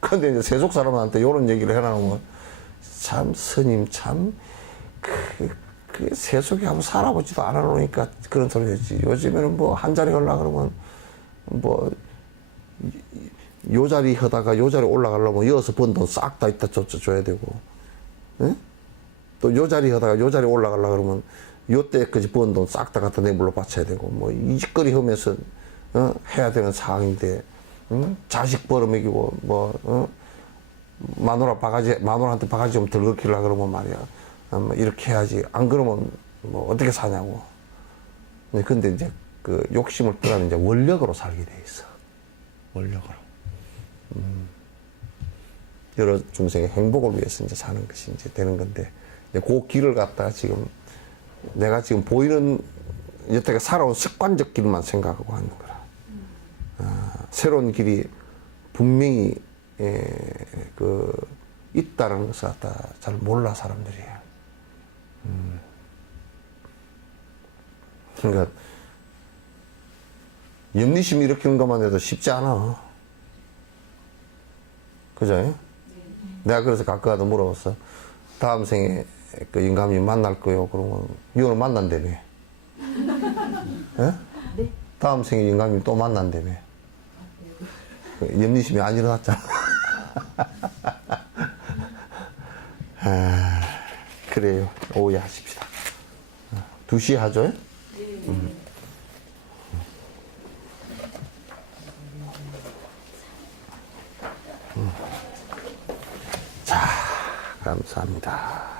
근데 이제 세속 사람한테 이런 얘기를 해놔놓으면 참 스님 참 그 세속에 한번 살아보지도 않아 놓으니까 그런 소리 했지. 요즘에는 뭐 한 자리 가려고 그러면 뭐 요 자리 하다가 요 자리 올라가려면 여기서 번 돈 싹 다 있다 줘야 되고, 예? 또 요 자리 하다가 요 자리 올라가려고 그러면 요 때까지 번 돈 싹 다 갖다 내물로 바쳐야 되고, 뭐 이 짓거리 하면서 해야 되는 상황인데, 자식 벌어먹이고 마누라한테 바가지 좀 덜 긁히려고 그러면 말이야. 뭐 이렇게 해야지. 안 그러면 뭐 어떻게 사냐고. 근데 이제 그 욕심을 떠나는 이제 원력으로 살게 돼 있어. 원력으로. 여러 중생의 행복을 위해서 이제 사는 것이 이제 되는 건데, 이제 그 길을 갖다가 지금 내가 지금 보이는 여태까지 살아온 습관적 길만 생각하고 하는 거라. 새로운 길이 분명히 있다는 것을 갖다 잘 몰라 사람들이. 그러니까 염리심 일으키는 것만 해도 쉽지 않아. 그죠? 네. 내가 그래서 가끔가다 물어봤어. 다음 생에 그 인감이 만날 거요. 그러면 이거는 만난다며. 예? 네. 다음 생에 인감이 또 만난다며. 염리심이 안 일어났잖아. 그래요. 오해하십시다. 2시 하죠? 자, 감사합니다.